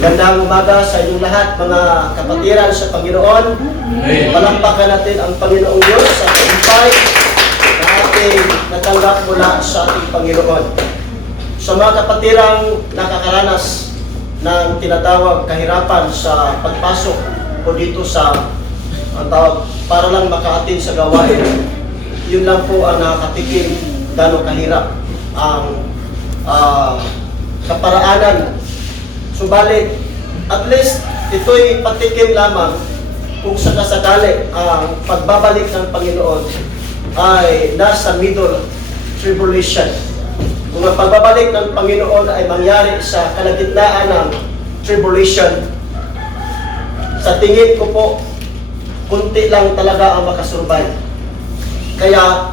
Gandang umaga sa inyong lahat, mga kapatiran sa Panginoon. Palampakan natin ang Panginoong Diyos sa tagumpay na ating natanggap mula sa ating Panginoon. Sa mga kapatirang nakakaranas ng tinatawag kahirapan sa pagpasok o dito sa ang tawag para lang makaatin sa gawain, yun lang po ang nakakatikim gano'ng kahirap ang kaparaanan. Subalit, at least ito'y patikim lamang kung sakasakali ang pagbabalik ng Panginoon ay nasa middle tribulation. Kung ang pagbabalik ng Panginoon ay mangyari sa kalagitnaan ng tribulation, sa tingin ko po, kunti lang talaga ang makasurvive. Kaya,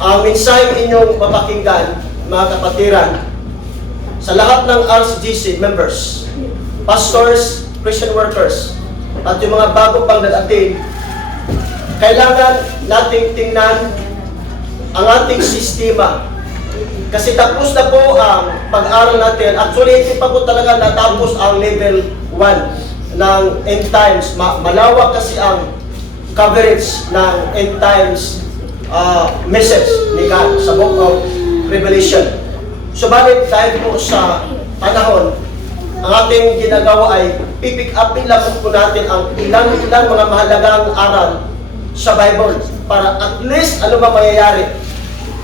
ang mensahe inyong mapakinggan, mga kapatiran, sa lahat ng RCGC members, pastors, Christian workers, at yung mga bago pang nag-attend, kailangan nating tingnan ang ating sistema. Kasi tapos na po ang pag-aral natin. Actually, hindi pa po talaga natapos ang level 1 ng end times. Malawak kasi ang coverage ng end times message ni God sa Book of Revelation. Subalit dahil po sa panahon, ang ating ginagawa ay pipick upin lang po natin ang ilang mga mahalagang aral sa Bible para at least ano ba mangyayari.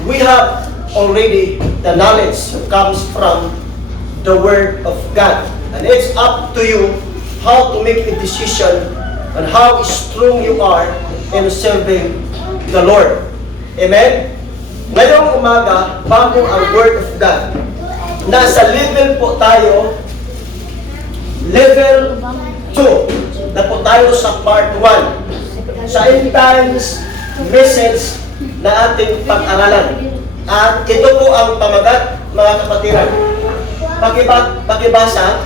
We have already the knowledge that comes from the Word of God. And it's up to you how to make a decision on how strong you are in serving the Lord. Amen? Ngayong umaga, bago ang Word of God, nasa level po tayo, level 2, na po tayo sa part 1, sa end times message na ating pag-aralan. At ito po ang pamagat, mga kapatiran. Pakibasa.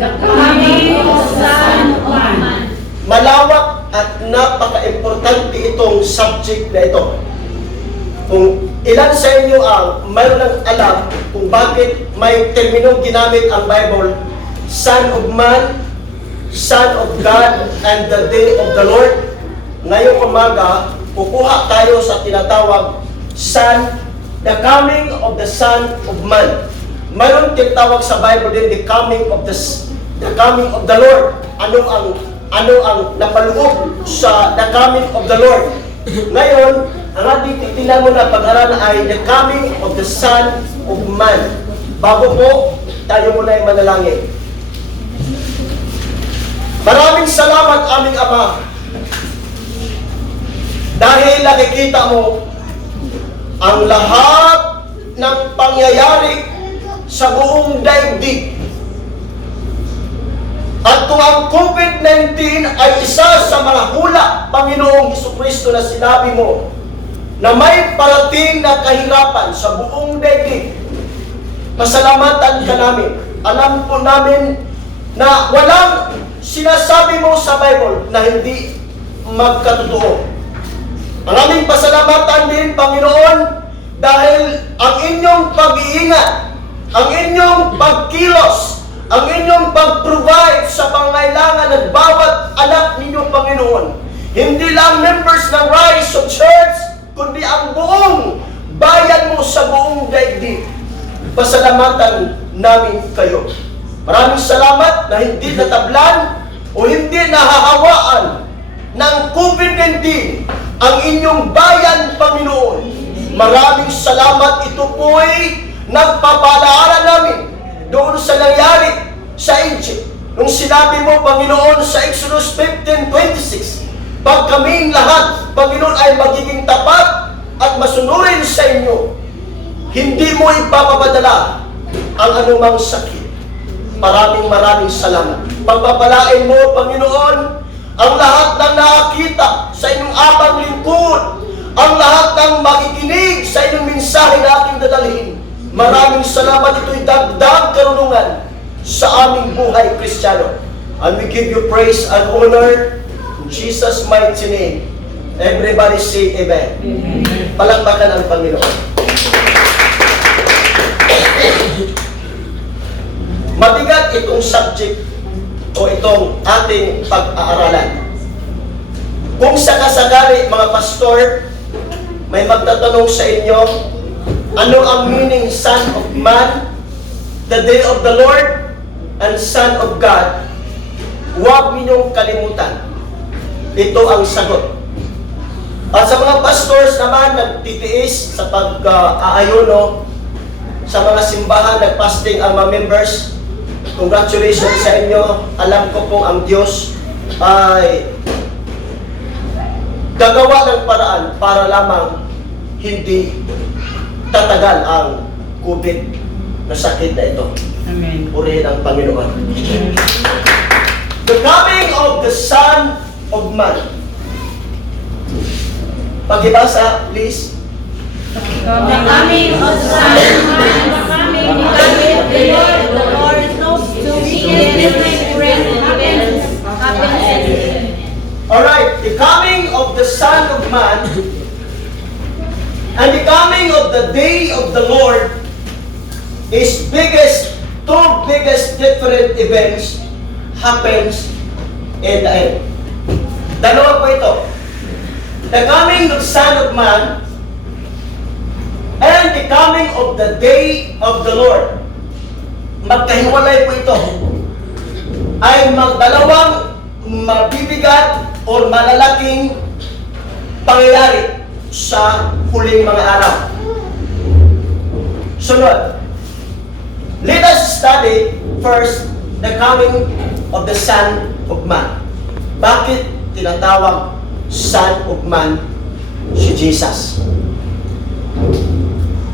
The coming of Son of Man. Malawak at napaka-importante itong subject na ito. Kung ilan sa inyo ang mayroon ng alam kung bakit may terminong ginamit ang Bible, Son of Man, Son of God, and the Day of the Lord, ngayong umaga, kukuha tayo sa tinatawag Son, the coming of the Son of Man. Mayroon tinatawag sa Bible din the coming of the Lord. Ano ang napaloob sa the coming of the Lord? Ngayon, ang ating titignan mo na pag-aralan ay the coming of the Son of Man. Bago po, tayo muna ay manalangin. Maraming salamat aming Ama. Dahil nakikita mo ang lahat ng pangyayari sa buong daigdig. At kung ang COVID-19 ay isa sa mga hula, Panginoong Hesukristo, na sinabi mo na may parating na kahirapan sa buong daigdig, pasalamatan ka namin. Alam po namin na walang sinasabi mo sa Bible na hindi magkatotoo. Ang aming pasalamatan din, Panginoon, dahil ang inyong pag-iingat, ang inyong pagkilos, ang inyong pag-provide sa pangailangan ng bawat anak ninyo, Panginoon. Hindi lang members ng Rise of Church, kundi ang buong bayan mo sa buong daigdig. Pasalamatan namin kayo. Maraming salamat na hindi natablan o hindi nahahawaan ng COVID-19 ang inyong bayan, Panginoon. Maraming salamat. Ito po'y nagpapalaala namin doon sa nangyari sa Egypt. Nung sinabi mo, Panginoon, sa Exodus 15:26, pag kaming lahat, Panginoon, ay magiging tapat at masunurin sa inyo, hindi mo ipapapadala ang anumang sakit. Maraming salamat. Pagpapalain mo, Panginoon, ang lahat ng nakakita sa inyong abang lingkod, ang lahat ng makikinig sa inyong mensahe na aking dadalhin. Maraming salamat. Ito'y dagdag karunungan sa aming buhay Kristiyano. And we give you praise and honor in Jesus' mighty name. Everybody say Amen. Amen. Palakpakan ang Panginoon. Mabigat itong subject o itong ating pag-aaralan. Kung sakasakali, mga pastor, may magtatanong sa inyo, ano ang meaning Son of Man, the day of the Lord, and Son of God? Huwag ninyong kalimutan. Ito ang sagot. At sa mga pastors naman, nagtitiis sa pag-aayuno, sa mga simbahan, nagpasting ang mga members, congratulations sa inyo. Alam ko pong ang Diyos ay gagawa ng paraan para lamang hindi tatagal ang COVID na sakit na ito. Amen. Purihin ang Panginoon. The coming of the Son of Man. Pakibasa, please. The coming of the Son of Man, the coming of the Lord, to begin happens. Alright, the coming of the Son of Man and the coming of the day of the Lord is two biggest different events happens in the end. Dalawa po ito. The coming of Son of Man and the coming of the day of the Lord. Magkahiwalay po ito. Ay magdalawang mabibigat o malalaking pangyayari sa huling mga araw. Sunod. Let us study first the coming of the Son of Man. Bakit tinatawag Son of Man si Jesus?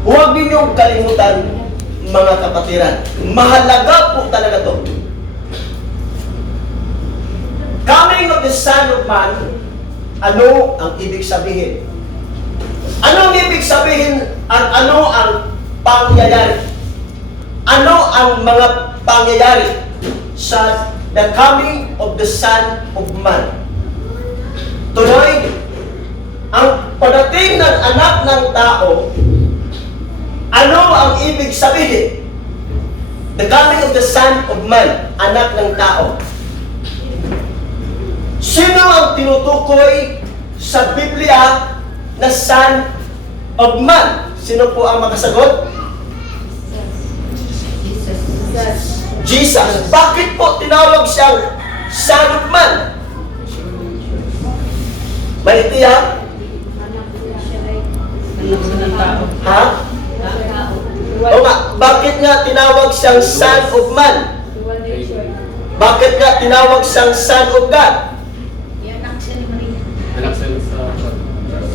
Huwag ninyong kalimutan, mga kapatiran. Mahalaga po talaga to. Coming of the Son of Man, ano ang ibig sabihin? Ano ang ibig sabihin at ano ang pangyayari? Ano ang mga pangyayari sa the coming of the Son of Man? Tuloy, ang pagdating ng anak ng tao, ano ang ibig sabihin? The coming of the Son of Man, anak ng tao. Sino ang tinutukoy sa Biblia na Son of Man? Sino po ang makasagot? Jesus. Bakit po tinawag siyang Son of Man? May itiyak? Ha? O nga, bakit nga tinawag siyang Son of Man? Bakit nga tinawag siyang Son of God?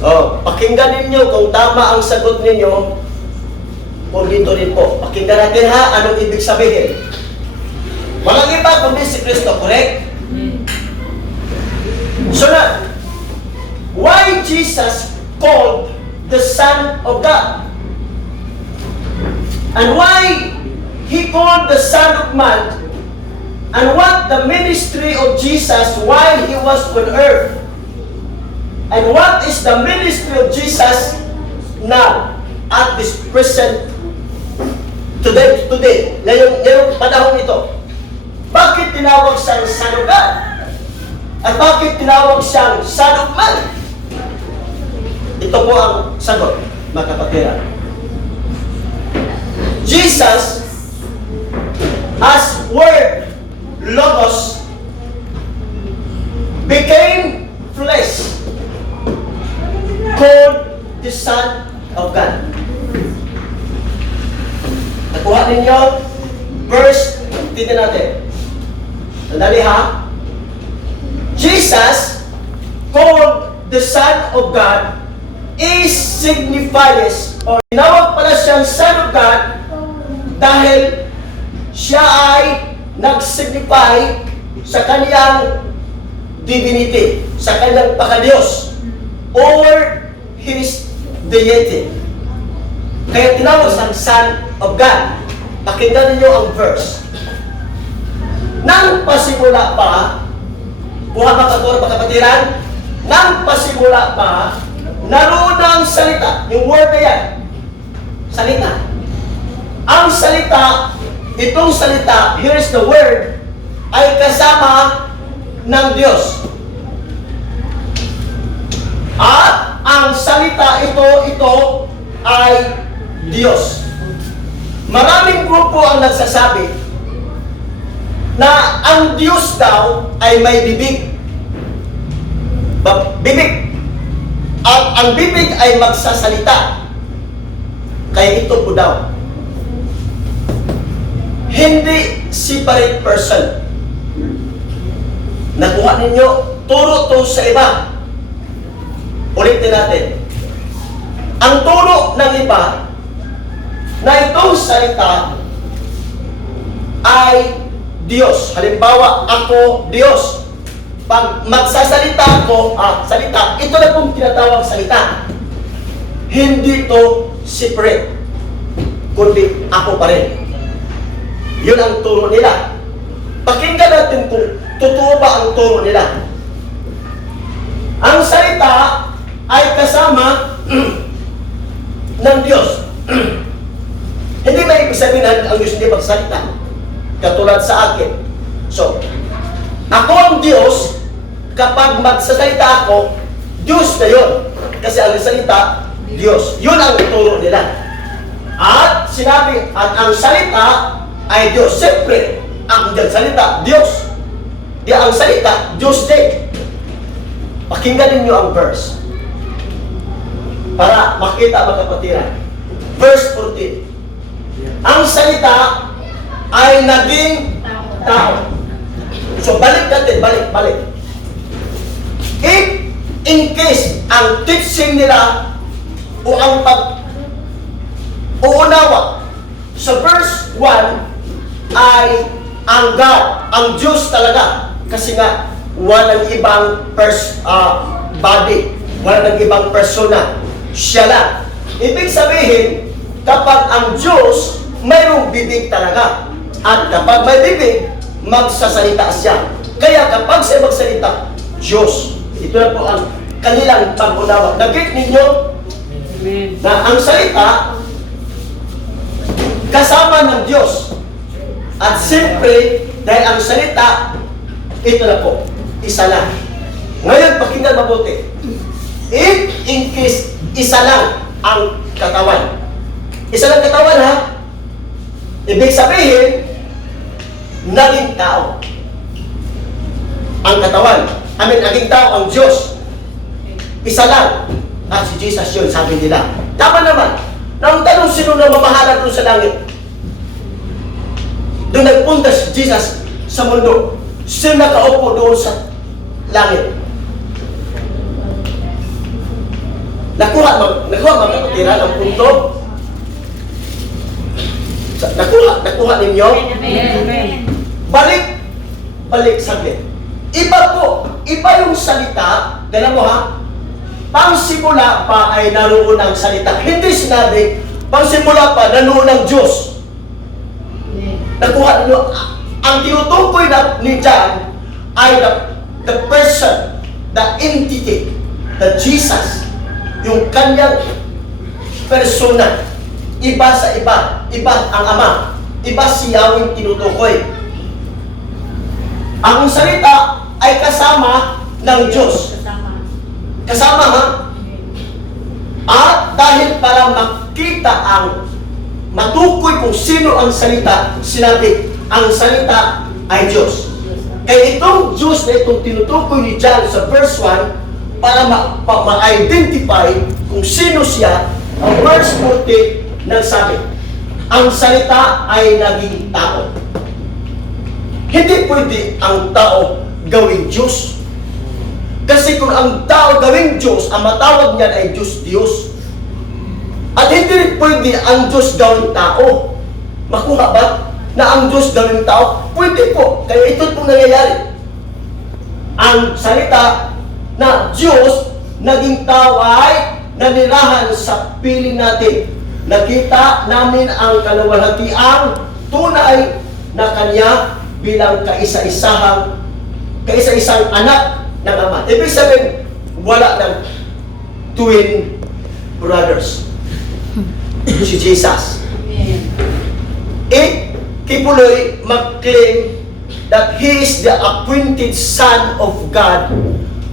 Oh, pakinggan ninyo kung tama ang sagot ninyo. Kung dito rin po. Pakinggan natin ha, anong ibig sabihin. Walang iba kundi si Kristo, correct? So na, why Jesus called the Son of God? And why He called the Son of Man? And what the ministry of Jesus while He was on earth? And what is the ministry of Jesus now at this present today, ngayong panahon ito? Bakit tinawag siyang Son of God? At bakit tinawag siyang Son of Man? Ito po ang sagot, mga kapatiran. Jesus, as Word, Logos, became flesh, called the Son of God. Nakuha ninyo? Verse, tignan natin. Sandali ha. Jesus, called the Son of God, is signifies, or tinawag pala siyang Son of God dahil siya ay nag-signify sa kaniyang divinity, sa kaniyang pagka-Diyos, or His deity. Kaya tinawag siyang Son of God. Pakinggan ninyo ang verse. Nang pasimula pa, buha mga kapatiran, nang pasimula pa, naroon ang salita, yung word na yan, salita. Ang salita itong salita, here's the word, ay kasama ng Diyos. At ang salita ito ay Diyos. Maraming grupo ang nagsasabi na ang Diyos daw ay may bibig. Bibig. At ang bibig ay magsasalita. Kaya ito po daw. Hindi separate person. Nakuha ninyo, turo to sa iba. Ulitin natin. Ang turo ng iba na itong salita ay Diyos. Halimbawa, ako Diyos. Pag magsasalita ako, salita, ito na pong tinatawag salita. Hindi to separate, kundi ako pa rin. Yun ang turo nila. Pakinggan natin kung totoo ba ang turo nila. Ang salita ay kasama ng Diyos. Hindi may ibig sabihin ang Diyos hindi magsalita. Katulad sa akin. So, ako ang Diyos, kapag magsasalita ako, Diyos na yun. Kasi ang salita, Diyos. Yun ang turo nila. At sinabi, at ang salita ay Diyos. Siyempre, ang salita, Diyos. Di ang salita, Diyos din. Pakinggan ninyo ang verse. Para makita magkapatiran. Verse 14. Ang salita ay naging tao. So balik natin, balik. If in case ang teaching nila o ang uunawa sa verse 1 ay ang God, ang Diyos talaga. Kasi nga, walang ibang body, walang ibang persona. Siya lang. Ibig sabihin, kapag ang Diyos, mayroong bibig talaga. At kapag may bibig, magsasalita siya. Kaya kapag siya magsalita, Diyos. Ito na po ang kanilang pag-unawa. Nag-get ninyo na ang salita kasama ng Diyos. At siyempre, dahil ang salita, ito na po, isa lang. Ngayon, pakinggan mabuti. If in case, isa lang ang katawan. Isa lang katawan, ha? Ibig sabihin, naging tao. Ang katawan. Naging tao ang Diyos. Isa lang. At si Jesus yun, sabi nila. Tama naman. Nang tanong sino na mamahala doon sa langit. Doon nagpunta si Jesus sa mundo. Sino nakaupo doon sa langit. Nakuha magkakatira ng punto. Nakuha ninyo? Balik saglit. Iba yung salita, dala mo ha, pangsimula pa ay naroon ang salita. Hindi sinabi, pangsimula pa, naroon ang Diyos. Nakuha ninyo, ang tinutukoy ni John ay the person, the entity, the Jesus, yung kanyang persona. Iba sa iba ang Ama, iba si Yahweh tinutukoy. Ang salita ay kasama ng Diyos. Kasama ha? At dahil para makita ang matukoy kung sino ang salita, sinabi, ang salita ay Diyos. Kaya itong Diyos na itong tinutukoy ni John sa verse 1, para ma-identify kung sino siya, ang verse 40 nagsabi, ang salita ay naging tao. Hindi pwede ang tao gawing Diyos. Kasi kung ang tao gawing Diyos, ang matawag niyan ay Diyos. At hindi pwede ang Diyos gawing tao. Makuha ba na ang Diyos gawing tao? Pwede po. Kaya ito pong nangyayari. Ang salita na Diyos naging tao ay nanirahan sa piling natin. Nakita namin ang kaluwalhatiang tunay na Kanya bilang kaisa-isang anak ng Ama. Ibig sabihin, wala ng twin brothers. Si Jesus. If Kibuloy mag-claim that he is the appointed Son of God.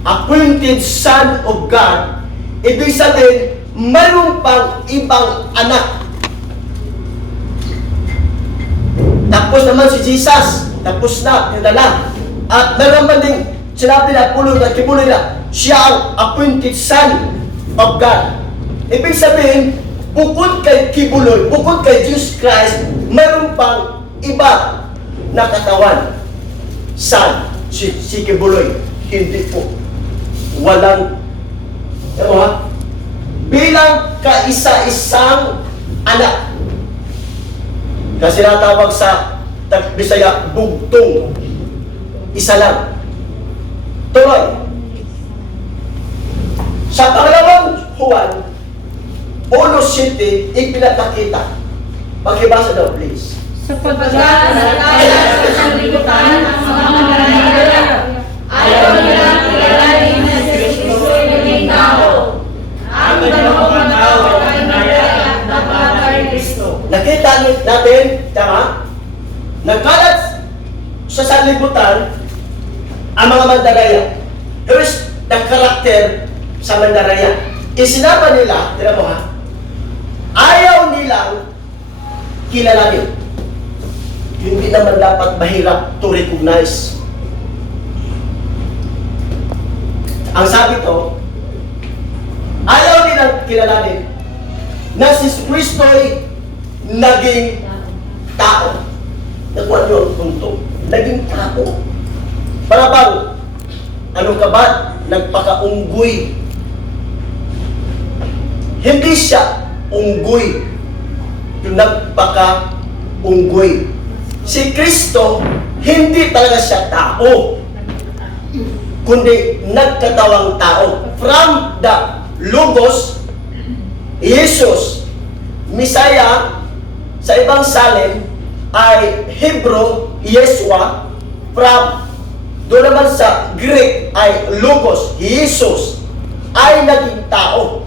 Appointed Son of God, ibig sabihin, mayroon pang ibang anak. Tapos naman si Jesus, tapos na, tinala. At naman din, sinabi na pulo na kibuloy na, siya ang appointed Son of God. Ibig sabihin, bukod kay kibuloy, bukod kay Jesus Christ, mayroon pang iba na katawan. Son, si kibuloy, hindi po. Walang, bilang kaisa-isang anak. Kasi natawag sa Bisaya, bugtong. Isa lang. Tuloy. Sa pangalawang Juan, 1:7, ipinapakita. Pakibasa daw, please. Sapagkat nagkala sa sanlibutan ang mga mananalig, ayaw nilang kilalanin na si Kristo ay naging tao. Ang dalawang tao ay nagkalat na bata ni Kristo. Nakita natin, tama? Nagkalat sa sanlibutan ang mga mandaraya. Here's the character sa mandaraya. Isinama nila, tira mo ha, ayaw nilang kilalanin. Hindi naman dapat mahirap to recognize. Ang sabi to, ayaw nilang kilalanin na si Kristo ay naging tao. Nakuha niyo ang punto. Naging tao. Para bang, ano ka ba? Nagpaka-unggoy. Hindi siya unggoy. Yung nagpaka-unggoy. Si Kristo, hindi talaga siya tao, kundi nagkatawang tao. From the Logos, Jesus, Messiah, sa ibang salin, ay Hebrew, Yeshua. From, doon naman sa Greek, ay Logos, Jesus, ay naging tao.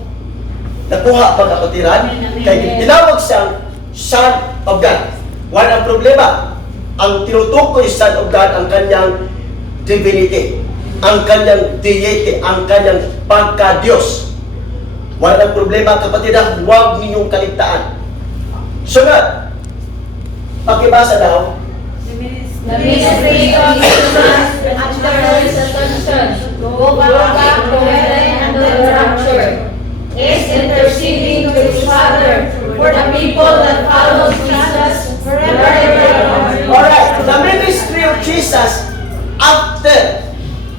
Nakuha ba kapatiran? Kaya tinawag siyang Son of God. Wala ang problema. Ang tinutukoy Son of God, ang kanyang divinity, ang kanyang deity, ang kanyang pagka-Diyos. Wala ang problema, kapatid, huwag ninyong kaligtaan. Sunod, pakibasa daw. The ministry of Jesus after his ascension, go back to heaven and the rapture, is interceding to his Father for the people that follow Jesus forever and ever. Alright, the ministry of Jesus after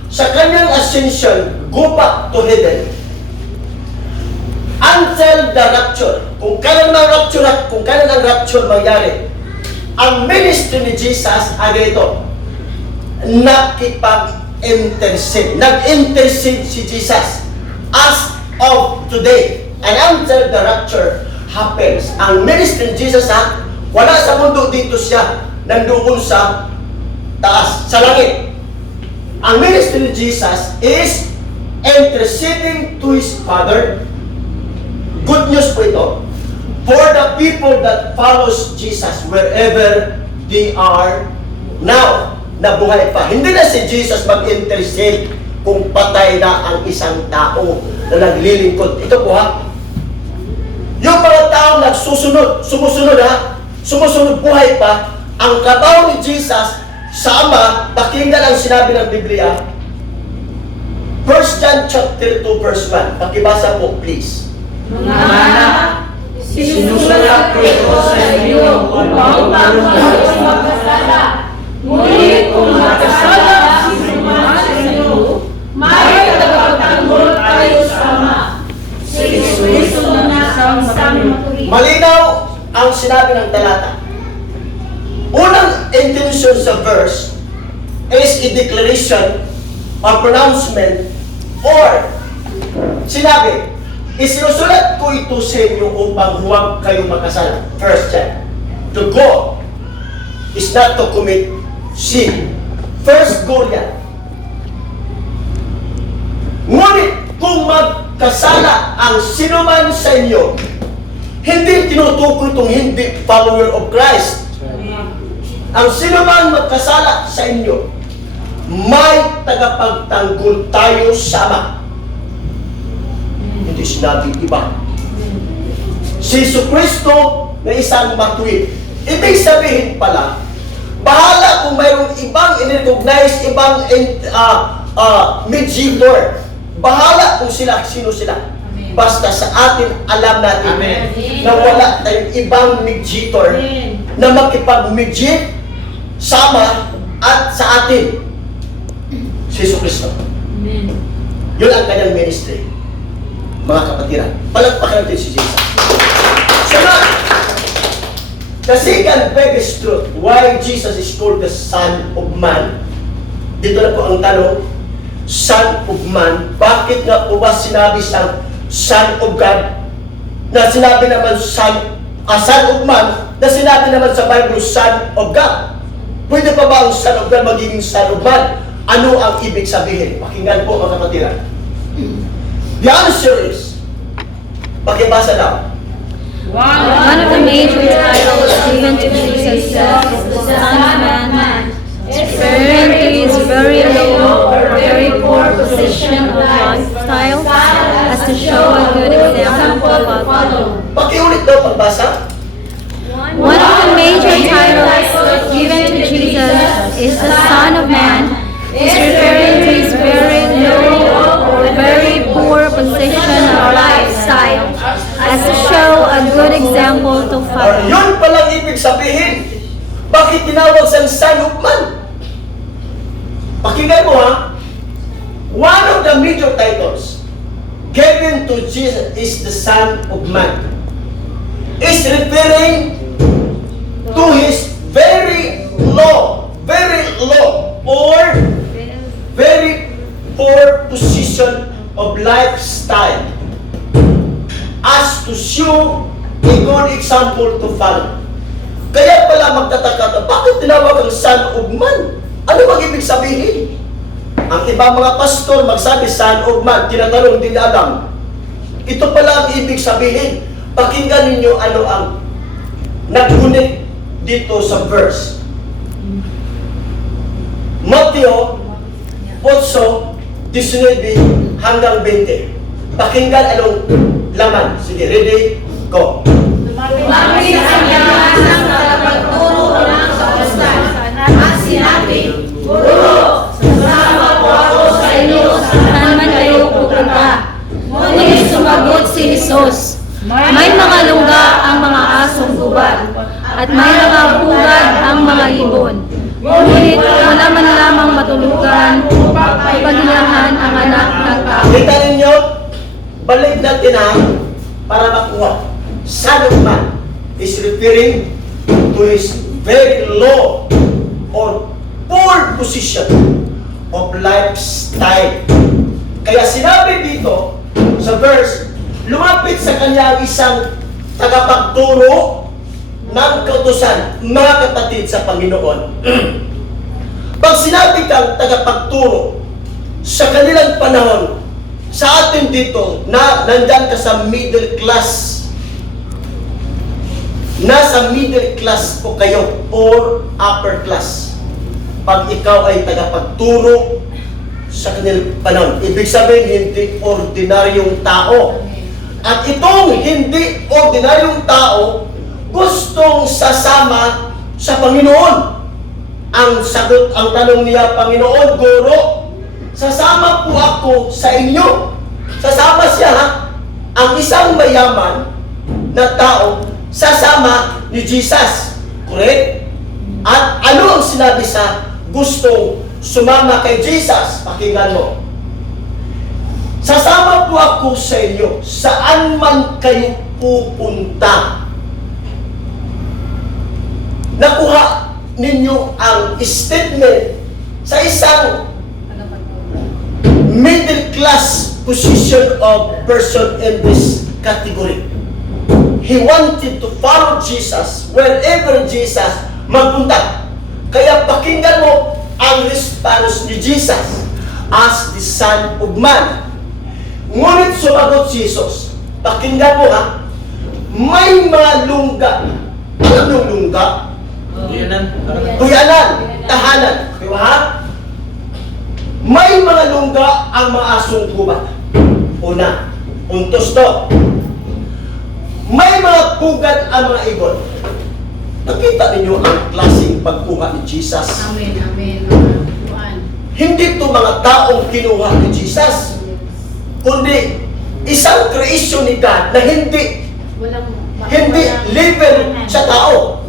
sa kanyang ascension, go back to heaven until the rapture. Kung kailan ang rapture at kung kailan ang rapture mangyari, ang ministry ni Jesus ay ganito, nakipag-intercede. Nag-intercede si Jesus as of today and until the rapture happens. Ang ministry ni Jesus wala sa mundo, dito siya, nandoon sa taas, sa langit. Ang ministry ni Jesus is interceding to His Father. Good news po ito for the people that follows Jesus wherever they are now, na buhay pa. Hindi na si Jesus mag-intercede kung patay na ang isang tao na naglilingkod. Ito po ha, yung mga taong nagsusunod, sumusunod ha, sumusunod buhay pa, ang trabaho ni Jesus sa Ama, pakinggan ang sinabi ng Biblia. 1 John chapter 2 verse 1. Pakibasa po please. Mga anak, sinusulat ko ito sa inyo upang kayo magkasala. Ngunit kung magkasala sino sa inyo, may tagapagtanggol tayo sa Ama. Si Kristo na ang isang matuwid. Malinaw ang sinabi ng talata. Unang intention sa verse is a declaration, a pronouncement, or sinabi, isinusulat ko ito sa inyo upang huwag kayo makasala. First John. To go is not to commit sin. First goal yan. Ngunit kung magkasala ang sinuman sa inyo, hindi tinutukoy itong hindi follower of Christ. ang sino man magkasala sa inyo, may tagapagtanggol tayo sa Ama. Hindi sinabing iba. Si Jesucristo na isang matuwid. Ibig sabihin pala, bahala kung mayroong ibang in-recognize, ibang mediator. Bahala kung sino sila. Basta sa atin, alam natin na wala tayong ibang mediator na makipag-mediate sama at sa atin. Si Jesucristo. Yun ang kanyang ministry. Mga kapatiran, palagpakan natin si Jesus. Sunod, the second biggest truth why Jesus is called the Son of Man. Dito na po ang tanong, Son of Man. Bakit nga po ba sinabi siyang Son of God? Na sinabi naman Son of Man, na sinabi naman sa Bible Son of God. Pwede pa ba ang Son of God magiging Son of Man? Ano ang ibig sabihin? Pakinggan po mga kapatiran. The answer is, pakibasa daw. One of the major titles given to Jesus is the Son of Man, referring to his very low or very poor position of lifestyle as to show a good example to follow. Pakiulit daw pagbasa. One of the major titles given to Jesus is the Son of Man, is referring to his very low or very poor position of lifestyle as to show a good example to Or follow. yun palang ibig sabihin. Bakit tinawag siyang Son of Man? Pakinggan mo ha. One of the major titles given to Jesus is the Son of Man. Is referring to his very low or very poor position of lifestyle as to show a good example to follow. Kaya pala magtataka, bakit tinawag ang Son of Man? Ano bang ibig sabihin? Ang ibang mga pastor magsabi Son of Man, tinatanong din Adam. Ito pala ang ibig sabihin. Pakinggan ninyo ano ang naggunit dito sa verse. Mateo 8:19 hanggang 20. Pakinggan anong laman. Sige, ready? Go. Lumapit sa kanya ng tagapagturo ng kaustan at sinabi, Guro, sasama po ako sa inyo saan man kayo pupunta. Ngunit sumagot si Jesus, may mga lungga ang mga asong gubad at may mga bugad ang mga ibon. Ngunit wala man lamang matulugan upang paghilahan ang anak ng tao. Kita ninyo, balik natin ha, para makuha. Son of Man is referring to his very low or poor position of lifestyle. Kaya sinabi dito sa verse, lumapit sa kanya ang isang tagapagturo ng kautusan, mga kapatid sa Panginoon. Pag sinabi kang tagapagturo sa kanilang panahon, sa atin dito, na nandyan ka sa middle class, nasa middle class po kayo or upper class. Pag ikaw ay tagapagturo sa kanilang panahon, ibig sabihin hindi ordinaryong tao. At itong hindi ordinaryong tao, gustong sasama sa Panginoon. Ang sagot, ang tanong niya, Panginoon, Guro, sasama po ako sa inyo. Sasama siya, ha? Ang isang mayaman na tao, sasama ni Jesus. Correct? At ano ang sinabi sa gustong sumama kay Jesus? Pakinggan mo. Sasama po ako sa inyo, saan man kayo pupunta. Nakuha ninyo ang statement sa isang middle class position of person in this category. He wanted to follow Jesus wherever Jesus magpunta. Kaya pakinggan mo ang response ni Jesus as the Son of Man. Ngunit sumagot si Jesus, pakinggan mo ha, may mga lungga. Ano yung lungga? Kuyanan, tahanan. Di ba? May mga lungga ang mga asong gubat. Una, untos to. May mga pugad ang mga ibon. Nakita ninyo ang klaseng pagkuha ni Jesus. Amen, amen. Hindi to mga taong kinuha ni Jesus, kundi isang creation ni God na hindi level sa tao.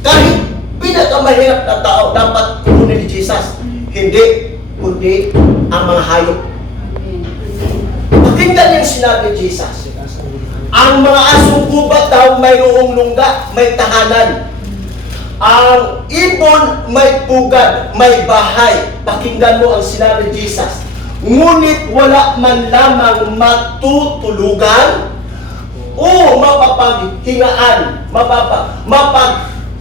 Kahit pinakamahirap na tao dapat kunin ni Jesus. Hindi, kundi ang mga hayop. Pakinggan yung sinabi ni Jesus. Ang mga asong gubat daw mayroong lungga, may tahanan. Ang ibon may pugad, may bahay. Pakinggan mo ang sinabi ni Jesus. Ngunit wala man lamang matutulugan o mapapaghingaan,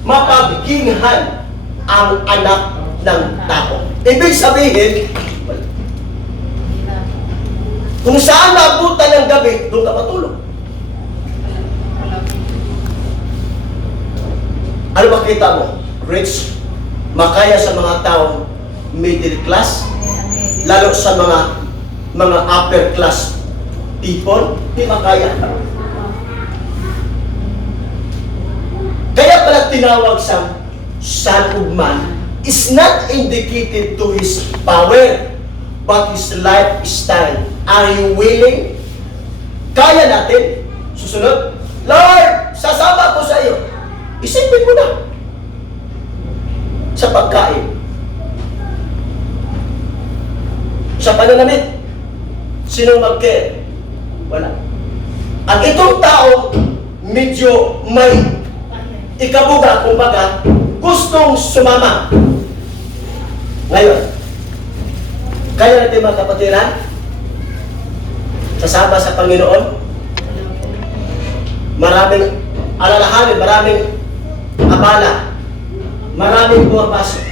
mapaghingan ang anak ng tao. Ibig sabihin, kung saan nabutan ng gabi, doon ka matulog. Ano makita mo? Rich, makaya sa mga taong middle class, lalo sa mga upper class people, di makaya. Kaya pala tinawag sa Son of Man is not indicated to his power, but his lifestyle. Are you willing? Kaya natin? Susunod, Lord, sasama ko sa iyo. Isipin mo na sa pagkain, sa pananamit, sinong mag-care? Wala. Ang itong tao medyo may ikabuga, kumbaga, gustong sumama. Ngayon, kaya natin mga kapatiran, sasama sa Panginoon, maraming alalahanin, maraming abala, maraming pumapasok.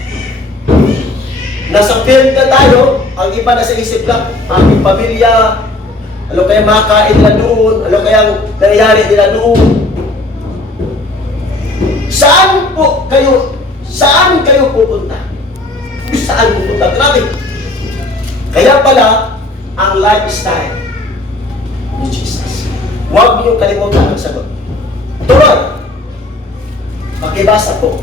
Nasa field na tayo, ang iba nasa isip lang, aking pamilya, ano kaya makakain nila doon, ano kaya nangyayari nila doon. Saan kayo pupunta? Saan pupunta? Grabe. Kaya pala, ang lifestyle ni Jesus. Huwag niyong kalimutan ang sagot. Tuloy! Makibasa po.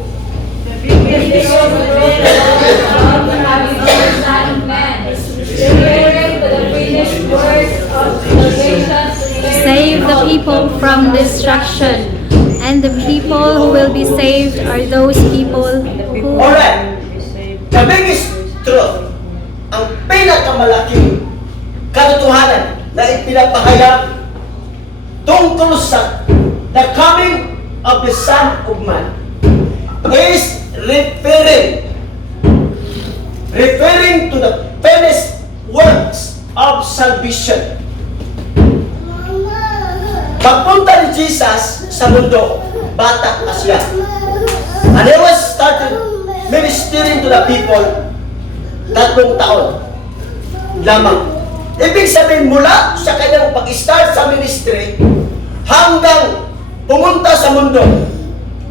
Save the people from destruction, and the people who will be saved are those people who... Alright! The biggest truth, ang pinakamalaking katotohanan na ipinapahayag tungkol sa the coming of the Son of Man is referring to the finished works of salvation. Pagpunta ni Jesus sa mundo, bata pa siya. And he was started ministering to the people 3 taon lamang. Ibig sabihin, mula sa kanyang pag-start sa ministry hanggang pumunta sa mundo,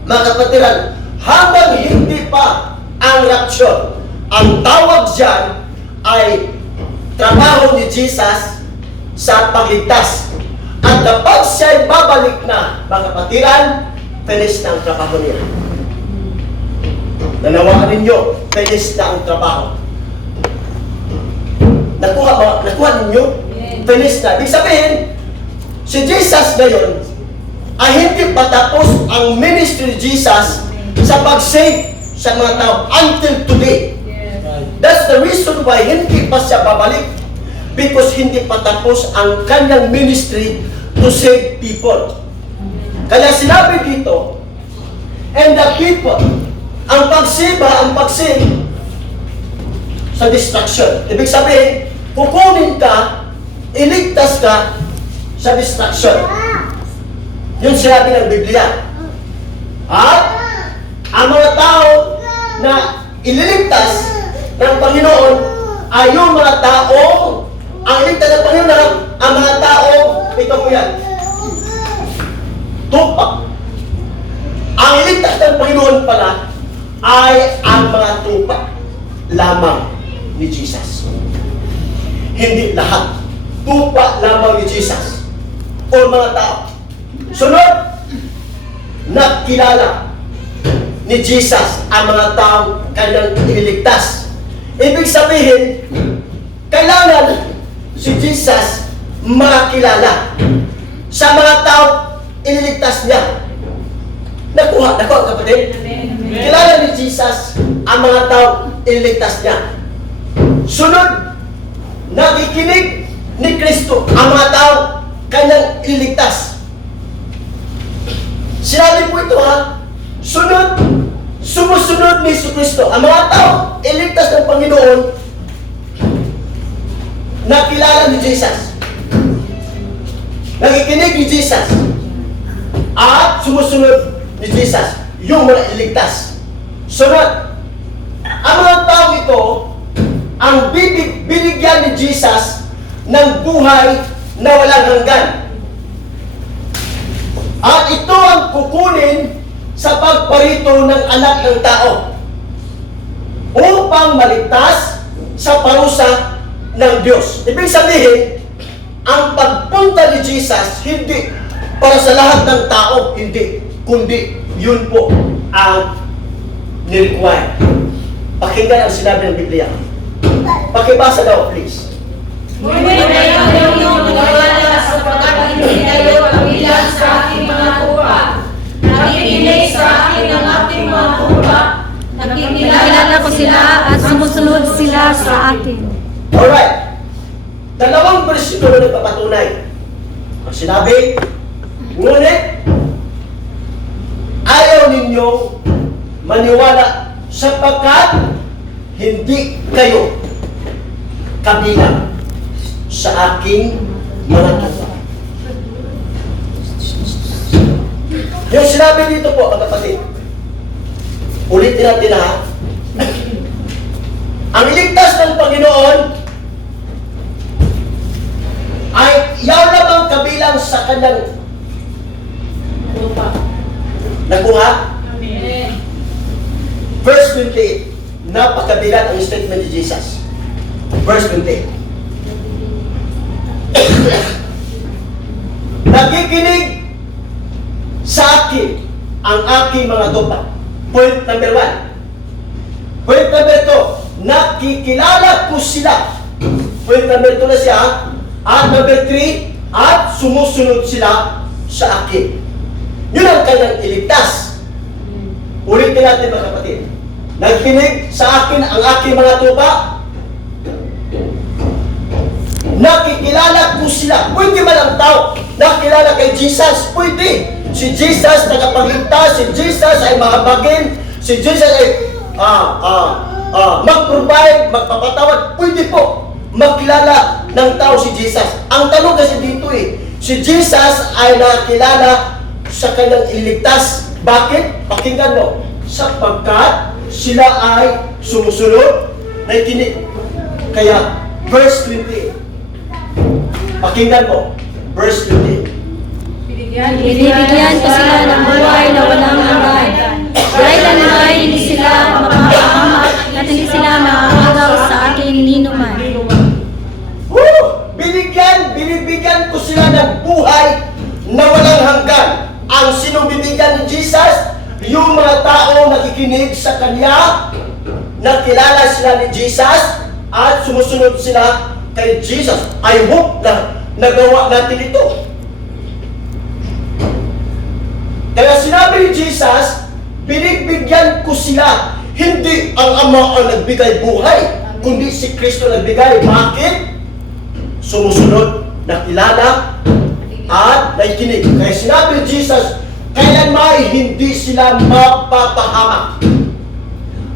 mga kapatiran, hanggang hindi pa ang rapture. Ang tawag dyan ay trabaho ni Jesus sa pagligtas. At kapag siya'y babalik na, mga kapatiran, finish na ang trabaho niya. Nanawaan ninyo, finish na ang trabaho. Nakuha ninyo? Finish na. Ibig sabihin, si Jesus ngayon ay hindi patapos ang ministry ni Jesus sa pag-save sa mga tao until today. That's the reason why hindi pa siya babalik, because hindi pa tapos ang kanyang ministry to save people. Kaya sinabi dito, and the people, ang pag-save sa destruction. Ibig sabihin, kukunin ka, iligtas ka sa destruction. Yun sinabi ng Biblia. At ang mga tao na ililigtas ng Panginoon ay yung mga taong ang iligtas ng Panginoon, ang mga taong ito po yan, tupak. Ang iligtas ng Panginoon pala ay ang mga tupa lamang ni Jesus. Hindi lahat. Tupa lamang ni Jesus o mga tao. Sunod, nakilala ni Jesus ang mga tao kanyang iniligtas. Ibig sabihin, kailangan si Jesus makilala sa mga tao iniligtas niya. Nakuha kapatid? Kilala ni Jesus ang mga tao iniligtas niya. Sunod, nakikinig ni Kristo ang mga tao kanyang iniligtas. Sinabi po ito sunod, sumusunod ni Kristo ang mga tao iniligtas ng Panginoon, nakilala ni Jesus, nakikinig ni Jesus, at sumusunod ni Jesus, yung mga iligtas. Sunod, ang mga tao ito, ang binigyan ni Jesus ng buhay na walang hanggan. At ito ang kukunin sa pagparito ng anak ng tao upang maligtas sa parusa ng Diyos. Ibig sabihin, ang pagpunta ni Jesus hindi para sa lahat ng tao, hindi, kundi yun po ang ni-require. Pakinggan ang sinabi ng Biblia. Pakibasa daw, please. Ngunit kayo ninyong maniwala sapagkat hindi kayo kabilang sa aking mga tupa. Nakikinig sa akin ang aking mga tupa. Nakilala ko sila at sumusunod sila sa akin. Alright. Dalawang bersikulo na nagpapatunay. Ang sinabi, ngunit ayaw ninyong maniwala sapagkat hindi kayo kabilang sa aking mga tupa. Yung sinabi dito po, mga kapatid, ulitin natin ang iligtas ng Panginoon ay yaw lamang kabilang sa kanyang Tupa. nakuha. Amen. Verse 28, napakabigat ang statement ni Jesus. Verse 28. Nakikinig sa akin ang aking mga tupa. Point number 1. Point number 2, nakikilala ko sila. Point number 2 na siya. At number 3, at sumusunod sila sa akin. Yun ang kanyang iligtas. Ulitin natin mga kapatid. Nagkinig sa akin ang aking mga tupa. Nakikilala ko sila. Pwede man ang tao nakilala kay Jesus. Pwede. Si Jesus tagapagligtas. Si Jesus ay mahabagin. Si Jesus ay mag-provide, magpapatawad. Pwede po makilala ng tao si Jesus. Ang tanong kasi dito si Jesus ay nakilala sa kanyang ililigtas. Bakit? Pakinggan mo. Sapagkat sila ay sumusunod, nakikinig. Kaya, verse 20. Pakinggan mo. Verse 20. Binibigyan ko sila ng buhay na walang hanggan. Dahil ay hindi sila mapapahamak at hindi sila makakagaw sa akin ninuman. Binibigyan ko sila ng buhay na walang hanggan. Ang sinong bibigyan ni Jesus? Yung mga tao nakikinig sa Kanya, nakilala sila ni Jesus, at sumusunod sila kay Jesus. I hope na nagawa natin ito. Kaya sinabi ni Jesus, binibigyan ko sila. Hindi ang Ama ang nagbigay buhay, kundi si Kristo nagbigay. Bakit? Sumusunod, nakilala, at nakikinig. Kaya sinabi ni Jesus, kailanman hindi sila mapapahamak.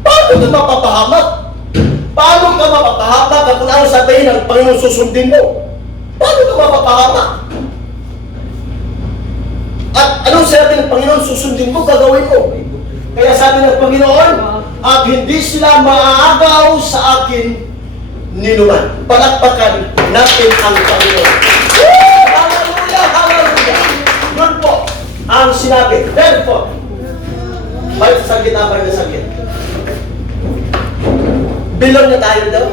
Paano ka mapapahamak? Paano ka mapapahamak kung ano sabihin ng Panginoon susundin mo? Paano ka mapapahamak? At anong sabi ng Panginoon susundin mo, gagawin mo? Kaya sabi ng Panginoon, at hindi sila maaagaw sa akin ninuman. Palakpakan natin ang Panginoon. Hallelujah! Hallelujah! Yun po ang sinabi. Therefore, Balik sa sakit, balik sa sakit. Bilong na tayo daw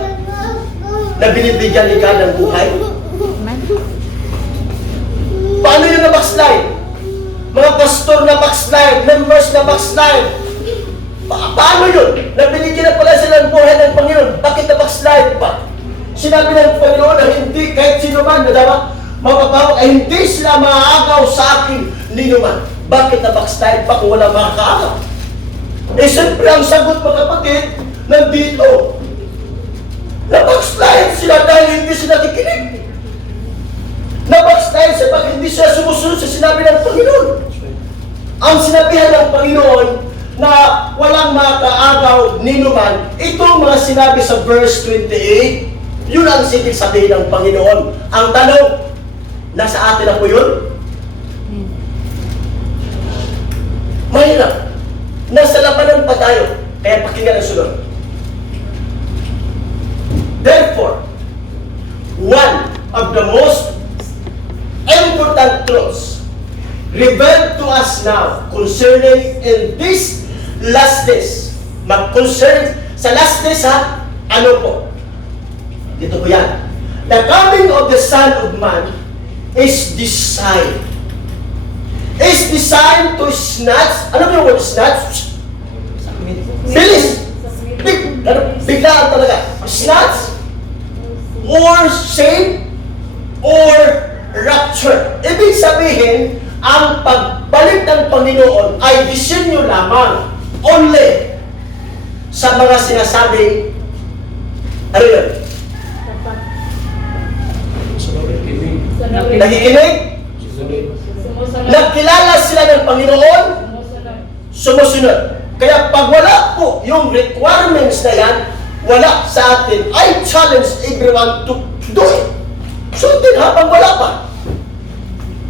na binibigyan ni God ng buhay. Paano yun na backslide? Mga pastor na backslide, members na backslide. Paano yun? Na binigyan na pala sila ng buhay ng Panginoon. Bakit na backslide pa? Sinabi ng Panginoon na hindi, kahit sino man, na dapat mapapawag, ay hindi sila maaagaw sa akin nino man. Bakit na backslide pa kung wala makakaagaw? Eh, siyempre ang sagot, mga kapatid, nandito. Na-backslide sila dahil hindi sila kikinig. Na-backslide sila bakit hindi sila sumusunod sa sinabi ng Panginoon. Ang sinabihan ng Panginoon na walang makaagaw ninuman, itong mga sinabi sa verse 28, yun ang ibig sabihin ng Panginoon. Ang tanong, nasa atin na po yun? Mahirap. Nasa labanan pa tayo. Kaya pakinggan ang sunod. Therefore, one of the most important truths revealed to us now concerning in this last days. Mag-concern sa last days ha, ano po? Dito po yan. The coming of the Son of Man is designed. Is designed to snatch. Ano ba yung word snatch? Bilis! Biglaan talaga. Snatch, or save, or rapture. Ibig sabihin, ang pagbalik ng Panginoon ay disenyo lamang only sa mga sinasabing ano yun? Nakikinig? Nagkilala sila ng Panginoon? Sumusunod. Kaya pag wala po yung requirements na yan, wala sa atin. I challenge everyone to do it. Sundin habang wala pa.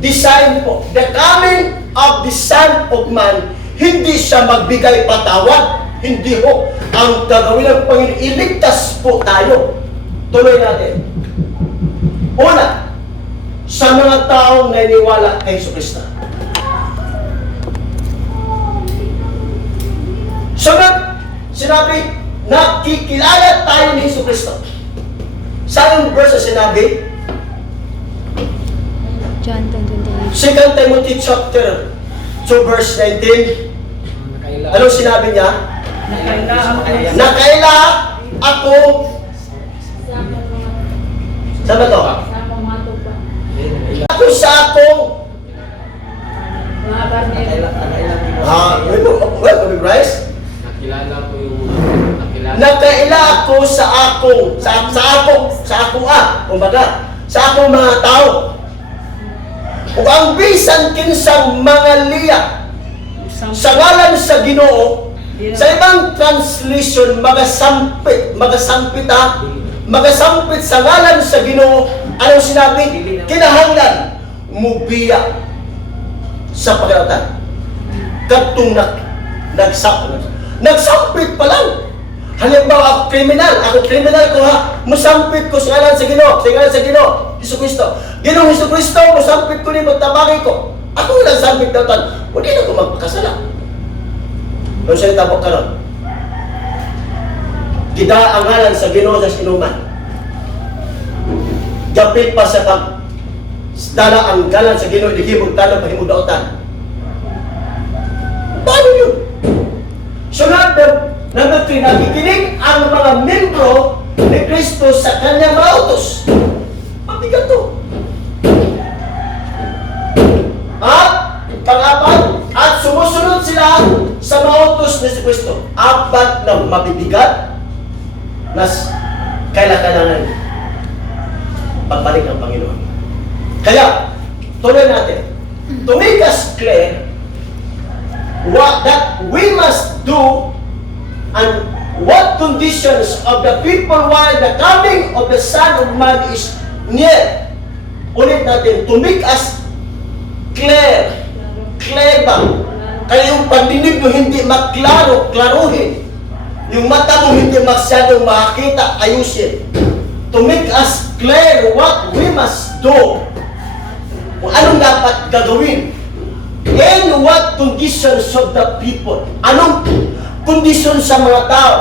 Design po. The coming of the Son of Man, hindi siya magbigay patawad. Hindi ho. Ang gagawin ng Panginoon, iligtas po tayo. Tuloy natin. Una, sa mga taong naniniwala kay Jesucristo. Sunod, sinabi, nakikilala tayo ni Jesucristo. Saan yung verse na sinabi? John 10:28. 2 Timothy chapter 2 verse 19. Anong sinabi niya? Nakaila ako. Saan ba to? Ako sa akong Bryce? Nakaila ako sa akong kumbaga, sa akong mga tao. Ug ang bisan kinsang mga liya sa ngalan sa Ginoo, sa ibang translation magasampit sa ngalan sa Ginoo, anong sinabi? Kinahanglan mubiya sa pagkatatan. Kadtong nagsampit pa lang. Halimbawa, ako kriminal ko ha, musampit ko sa ngalan sa Ginoo, Jesucristo. Ginoong Jesucristo, musampit ko ni magtabangin ko. Ako nagsampit daw tan, hindi na ko magpakasala. Kung siya tabok ka nun, gida ang ngalan sa Ginoo sa sinuman. Japit pa sa dala ang ngalan sa Ginoo, digibog talo pahimog daotan. Paano yun? Sunod, number 3, nakikinig ang mga membro ni Kristo sa kanyang mga utos. Mabigat to. At pang-apat, at sumusunod sila sa mga utos ni Kristo. Apat na mabibigat na kailangan pagbalik ng Panginoon. Kaya, tuloy natin. To make us clear what that we must do and what conditions of the people while the coming of the Son of Man is near. Ulit natin, to make us clear ba? Kaya yung pandinig mo hindi klaruhin. Yung mata mo hindi masyadong makakita, ayusin. To make us clear what we must do. Kung anong dapat gagawin And what conditions of the people? Anong condition sa mga tao?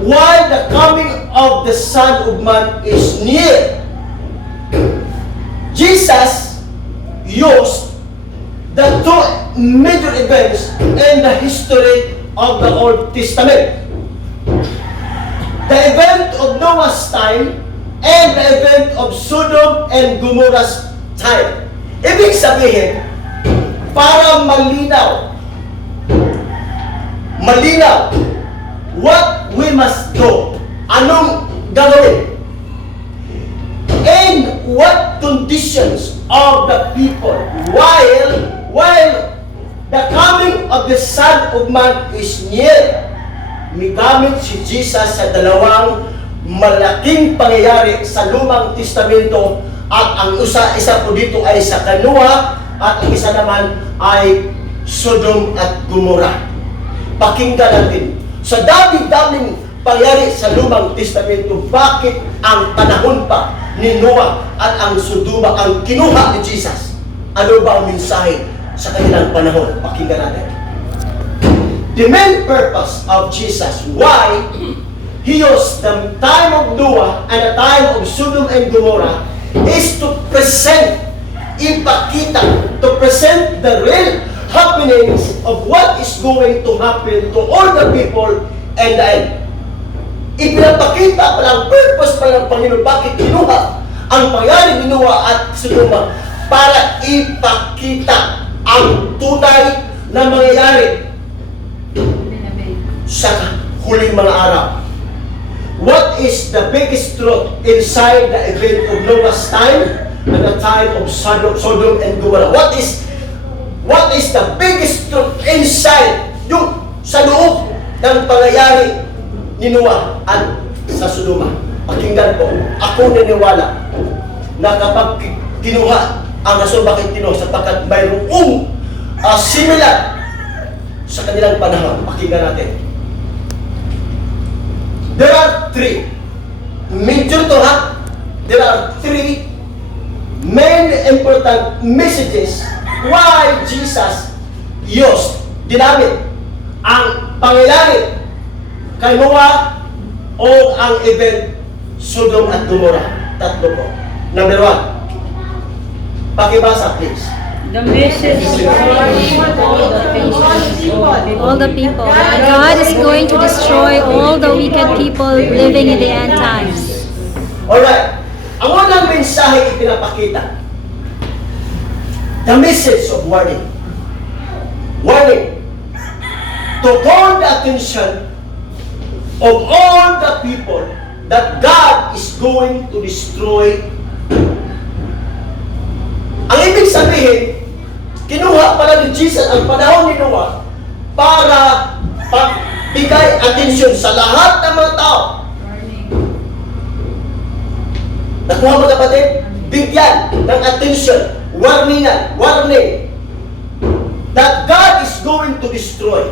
While the coming of the Son of Man is near. Jesus used the two major events in the history of the Old Testament. The event of Noah's time and the event of Sodom and Gomorrah's time. Ibig sabihin, para malinaw, what we must do, anong gagawin, and what conditions of the people while the coming of the Son of Man is near. May gamit si Jesus sa dalawang malaking pangyayari sa Lumang Testamento, at ang isa po dito ay sa Noah at ang isa naman ay Sodom at Gomorrah. Pakinggan natin. Sa dami-daming pangyayari sa Lumang Testamento, bakit ang panahon pa ni Noah at ang Sodoma ang kinuha ni Jesus? Ano ba ang mensahe sa kanilang panahon? Pakinggan natin. The main purpose of Jesus, why He used the time of Noah and the time of Sodom and Gomorrah, is to present, ipakita, to present the real happenings of what is going to happen to all the people and the end. Ipinapakita pa lang, purpose pa lang Panginoon, bakit kinuha ang pangyari ni Noah at Sodoma, para ipakita ang tunay na mangyayari sa huling mga araw. What is the biggest truth inside the event of Noah's time and the time of Sodom and Gomorrah? What is the biggest truth inside yung sa loob ng pangyayari ni Noah at sa Sodoma? Pakinggan po, ako naniwala na kapag kinuha ang rason bakit kinuha, sapagkat mayroong similar sa kanilang panahon. Pakinggan natin. There are three major to have. There are three main important messages why Jesus used, ginamit ang pangyayari kay Noah o ang event Sodom at Gomorrah. Tatlo po. Number one, pakibasa please. The message is warning All the people. God is going to destroy all the wicked people living in the end times. Alright. Ang unang mensahe ipinapakita. The message of warning. Warning. To call the attention of all the people that God is going to destroy. Ang ibig sabihin, kinuha pala ni Jesus ang panahon ni Noah para pagbigay atensyon sa lahat ng mga tao. Nakuha mo kapatid? Bigyan ng attention, warning that God is going to destroy.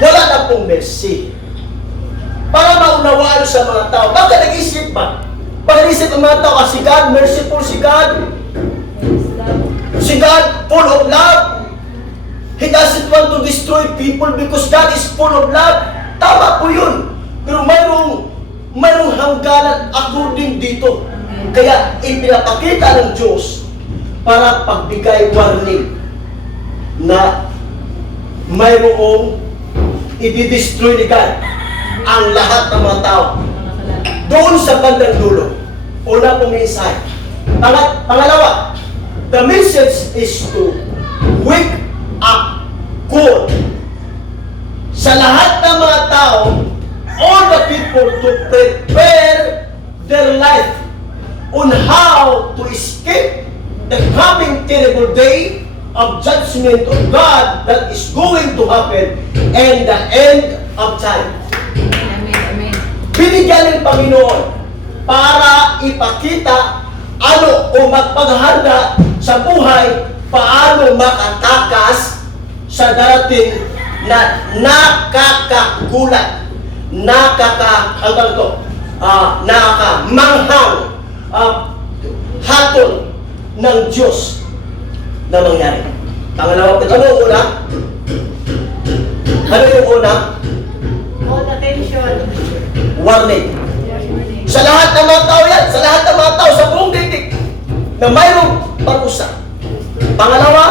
Wala na pong mercy. Para maunawaan sa mga tao. Baka nag-isip ba? Pag nag-isip ang mga tao, si God, merciful si God. Si God, full of love. He doesn't want to destroy people because God is full of love. Tama po yun. Pero mayroong hangganan according dito. Kaya ipinapakita ng Diyos para pagbigay warning na mayroong i-destroy ni God ang lahat ng mga tao. Doon sa bandang dulo. Una pong mensahe. Pangalawa, the message is to wake up call sa lahat ng mga tao, all the people, to prepare their life on how to escape the coming terrible day of judgment of God that is going to happen and the end of time. Binigyan ng Panginoon para ipakita ano o magpaghanda sa buhay, paano makatakas sa darating na nakakagulat, nakakamanghang hatol ng Diyos. na mangyari. Pangalawa po, ano yung una? Ano yung una? All attention. Warning. Sa lahat ng mga tao yan, sa lahat ng mga tao sa buong daigdig na mayroong parusa. Pangalawa,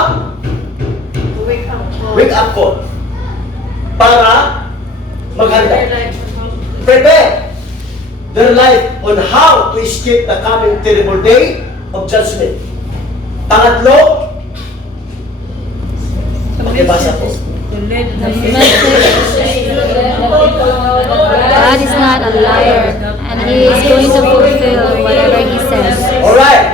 Wake up call. wake up call para maghanda. Prepare their life on how to escape the coming terrible day of judgment. Pangatlo, pakibasa po. God is not a liar, and He is going to fulfill whatever He says. Alright,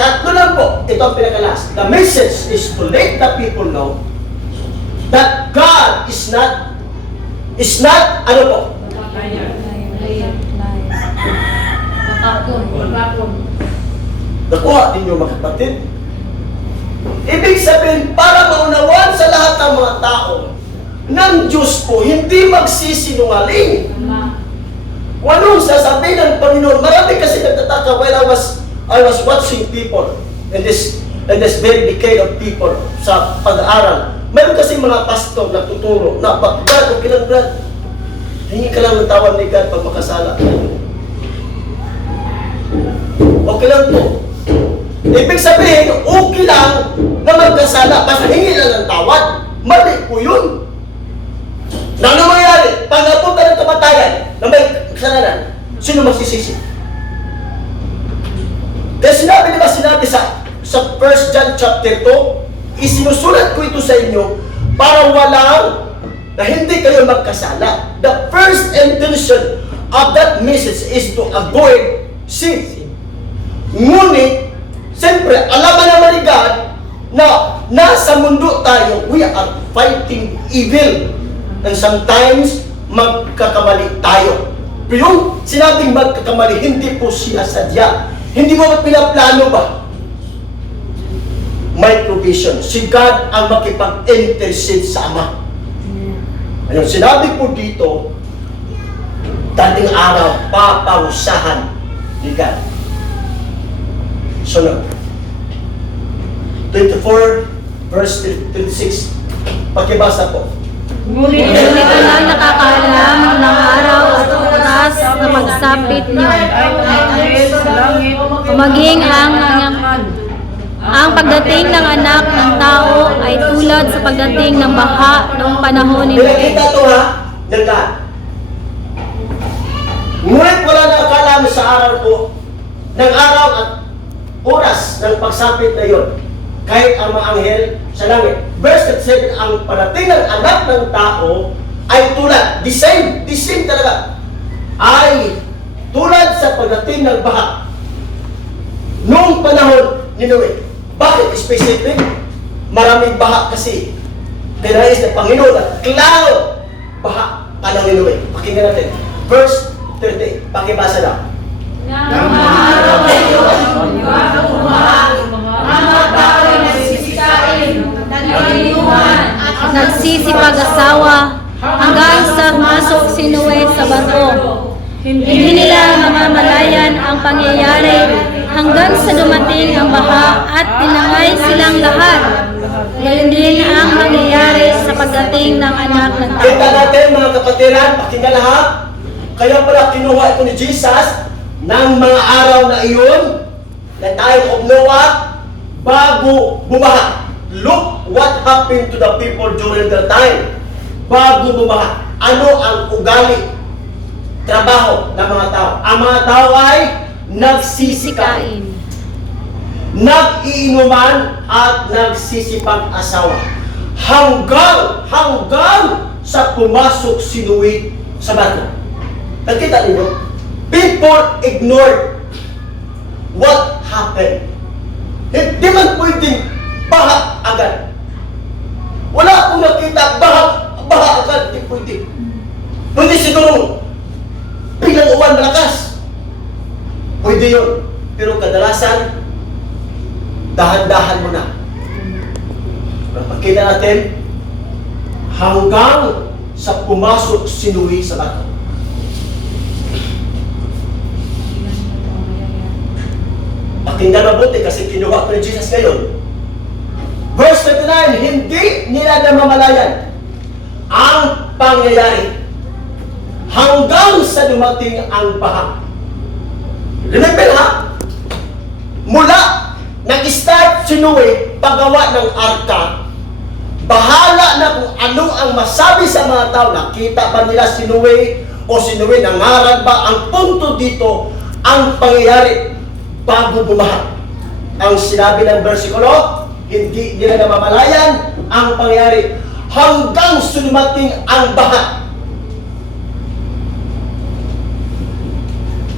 tatlo lang po. Ito ang pinakalas. The message is to let the people know that God is not, ano po? Nakuha ninyo mga kapatid. Ibig sabihin, para maunawan sa lahat ng mga tao, ng Diyos po, hindi magsisinungaling. Kung anong sasabihin ng Panginoon, marami kasi nagtataka while I was watching people in this very decade of people sa pag-aaral. Meron kasi mga pastor na tuturo na Brad, okay lang Brad, hingi ka lang ng tawad ni God pag makasala. Okay lang po. Ibig sabihin, okay lang na magkasala, basta hingi lang ng tawad. Mali po yun. Na ano mangyari? Pag napunta ng kamatayan na may kasalanan, sino magsisisi? Kaya sinabi sa 1 John chapter 2, isinusulat ko ito sa inyo para walang na hindi kayo magkasala. The first intention of that message is to avoid sin. Ngunit, siyempre, alam naman ni God na nasa mundo tayo, we are fighting evil. And sometimes, magkakamali tayo. Pero yung sinabing magkakamali, hindi po siya sadya. Hindi mo pinaplano ba? May provision. Si God ang makipag-intercede sa Ama. Anong sinabi po dito, dating araw, paparusahan ni God. Sunod. 24 verse 36. Pakibasa po. Ngunit ito lang nakakaalam ng araw at oras na magsapit niyo. Maging ang pagdating ng anak ng tao ay tulad sa pagdating ng baha noong panahon ni Noe. Pinakita ito ha, ng God. Ngunit wala na akala sa araw ko, ng araw at oras ng pagsapit na yon, kahit ang mga anghel sa langit. Verse 7, ang parating ng anak ng tao ay tulad, the same talaga, ay tulad sa pagdating ng baha noong panahon ni Noe. Bakit specific? Maraming baha kasi dinais ng Panginoon at klaro baha panahon ni Noe. Pakinggan natin. Verse 30, pakibasa lang. Nang araw na yun, bago umahan, ang mga tao'y nagsisikain, nagkalinuhan, at Nagsisipag-asawa hanggang sa masok si Noe sa barko. Hindi nila mamamalayan ang pangyayari hanggang sa dumating ang baha at tinangay silang lahat. Gayon din ang mangyayari sa pagdating ng anak ng Kita tao. natin mga kapatiran, pakinggan lahat. Kaya pala kinuha ito ni Jesus ng mga araw na iyon, na time of Noah, bago bumaha. Look what happened to the people during their time. Bago bumaha. Ano ang ugali, trabaho ng mga tao? Ang mga tao ay nagsisikain, nag-iinuman at nagsisipag-asawa. Hanggang sa pumasok si Noe sa barko. Nakita niyo? People ignored what happened. Hindi man pwedeng baha agad. Wala akong nakita baha agad. Hindi pwede. Pwede siguro bilang uwan malakas. Pwede yun. Pero kadalasan, dahan-dahan mo na. Pakita natin, hanggang sa pumasok si Noe sa barko. Pakinggan mabuti kasi kinuha ko ni Jesus ngayon. Verse 39, hindi nila namamalayan ang pangyayari hanggang sa dumating ang baha. Remember ha? Mula nag-start si Noe paggawa ng arka, bahala na kung ano ang masabi sa mga tao. Nakita ba nila si Noe o si Noe nangarag ba? Ang punto dito, ang pangyayari bago bumaha. Ang sinabi ng versikulo, hindi nila namamalayan ang pangyayari hanggang sumating ang baha.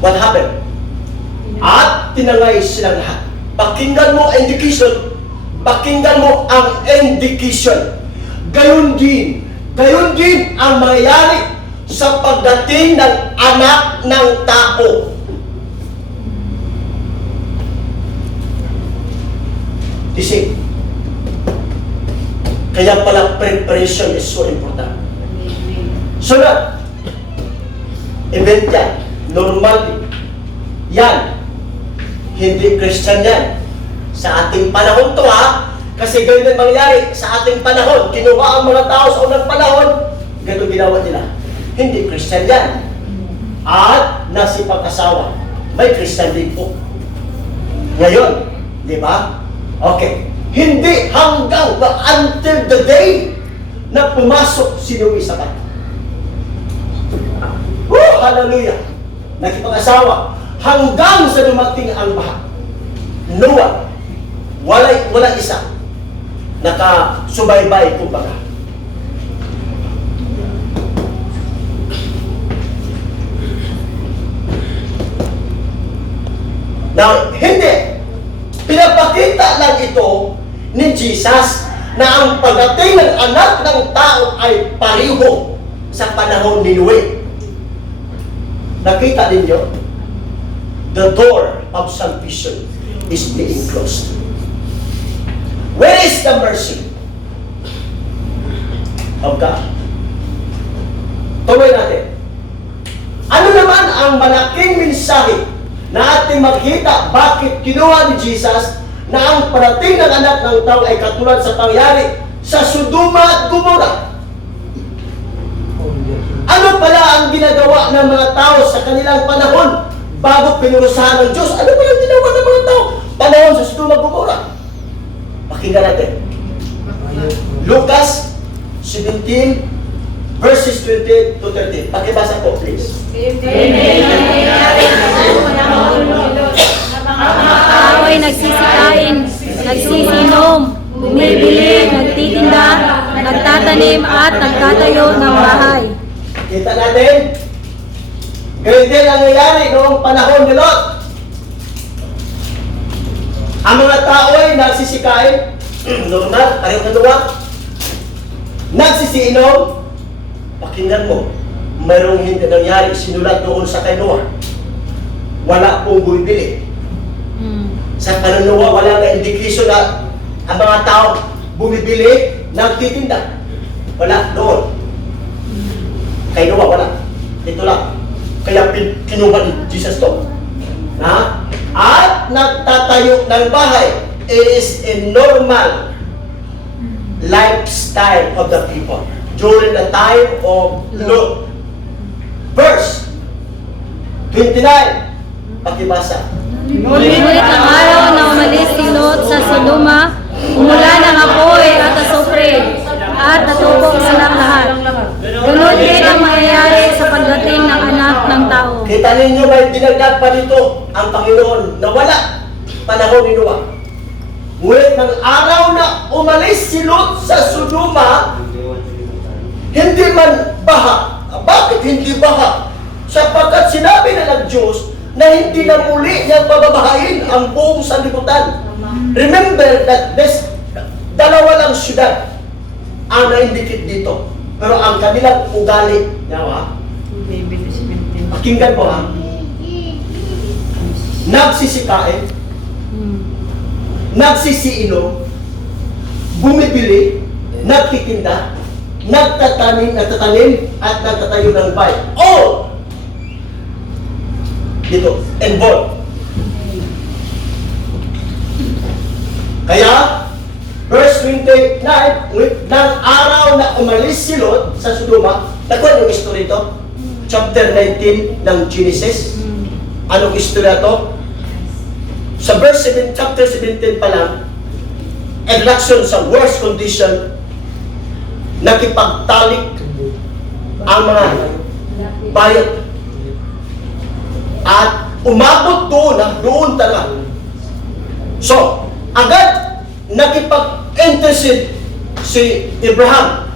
What happened? At tinangay silang lahat. Pakinggan mo ang indication. Pakinggan mo ang indication. Gayon din ang mangyayari sa pagdating ng anak ng tao. Isip. Kaya pala preparation is so important. So na, event yan, normal yan, hindi Christian yan. Sa ating panahon to ha, kasi ganyan ang mangyari sa ating panahon. Kinuha ang mga tao sa unang panahon, ganito ginawa nila. Hindi Christian yan. At nasipag-asawa, may Christian din po. Ngayon, di ba? Okay. Hindi hanggang until the day na pumasok si Noe sa bato. Hallelujah! Nakipag-asawa hanggang sa dumating ang baha. Noah, wala isa nakasubaybay kumbaga. Now, hindi. Pinapakita lang ito ni Jesus na ang pagdating ng anak ng tao ay pareho sa panahon ni Noe. Nakita ninyo? The door of salvation is being closed. Where is the mercy of God? Tuloy natin. Ano naman ang malaking mensahe na ating makita bakit kinuha ni Jesus na ang parating ng anak ng tao ay katulad sa pangyari sa Sodoma at Gomora? Ano pala ang ginagawa ng mga tao sa kanilang panahon bago pinurusahan ng Diyos? Ano pala ang ginawa ng mga tao panahon sa Sodoma at Gomora? Pakinggan natin. Lucas 17 verses 20 to 30. Pakibasa po, please. Ang mga tao ay nagsisikain, nagsisinom, bumibili, nagtitinda, nagtatanim at nagtatayo ng bahay. Kita natin, ganyan din ang nangyayari noong panahon ni Lot. Ang mga tao ay nagsisikain, normal, parehong naluwa. Nagsisiinom, pakinggan mo, mayroong hindi nangyari, sinulat doon sa kay Noah. Wala pong bumibili. Sa pananawa, wala na indication na ang mga tao bumibili, nagtitinda. Wala doon. Kay Noah, wala. Ito lang. Kaya kinuha ni Jesus to. Na? At nagtatayo ng bahay. It is a normal lifestyle of the people during the time of Lot. Verse 29. Pakibasa. Ngunit ang araw na umalis si Lot sa Sodoma, umulan ng apoy at asupre at natupok silang lahat. Ganun din ang mangyayari sa pagdating ng anak ng tao. Kita ninyo may dinagdag pa dito ang Panginoon na wala panahon ni Noah. Ngunit ng araw na umalis si Lot sa Sodoma, hindi man baha. Bakit hindi baha? Sapagkat sinabi na ng Diyos na hindi na muli niyang bababahain ang buong sanlibutan. Remember that this dalawa lang syudad ang na-indicate dito. Pero ang kanilang ugali, pakinggan po ha, nagsisikain, nagsisiinom, bumibili, nagtitinda, nagtatanim at nagtatayo ng bahay. All dito, involved. Kaya, verse 29, ng araw na umalis si Lot sa Sodoma, nakuha yung history ito, chapter 19 ng Genesis. Anong istorya to? Sa verse 7, chapter 17 pa lang, introduction sa worst condition, nakipagtalik ang mga bayot. At umabot doon talaga. So, agad nakipag-intercede si Abraham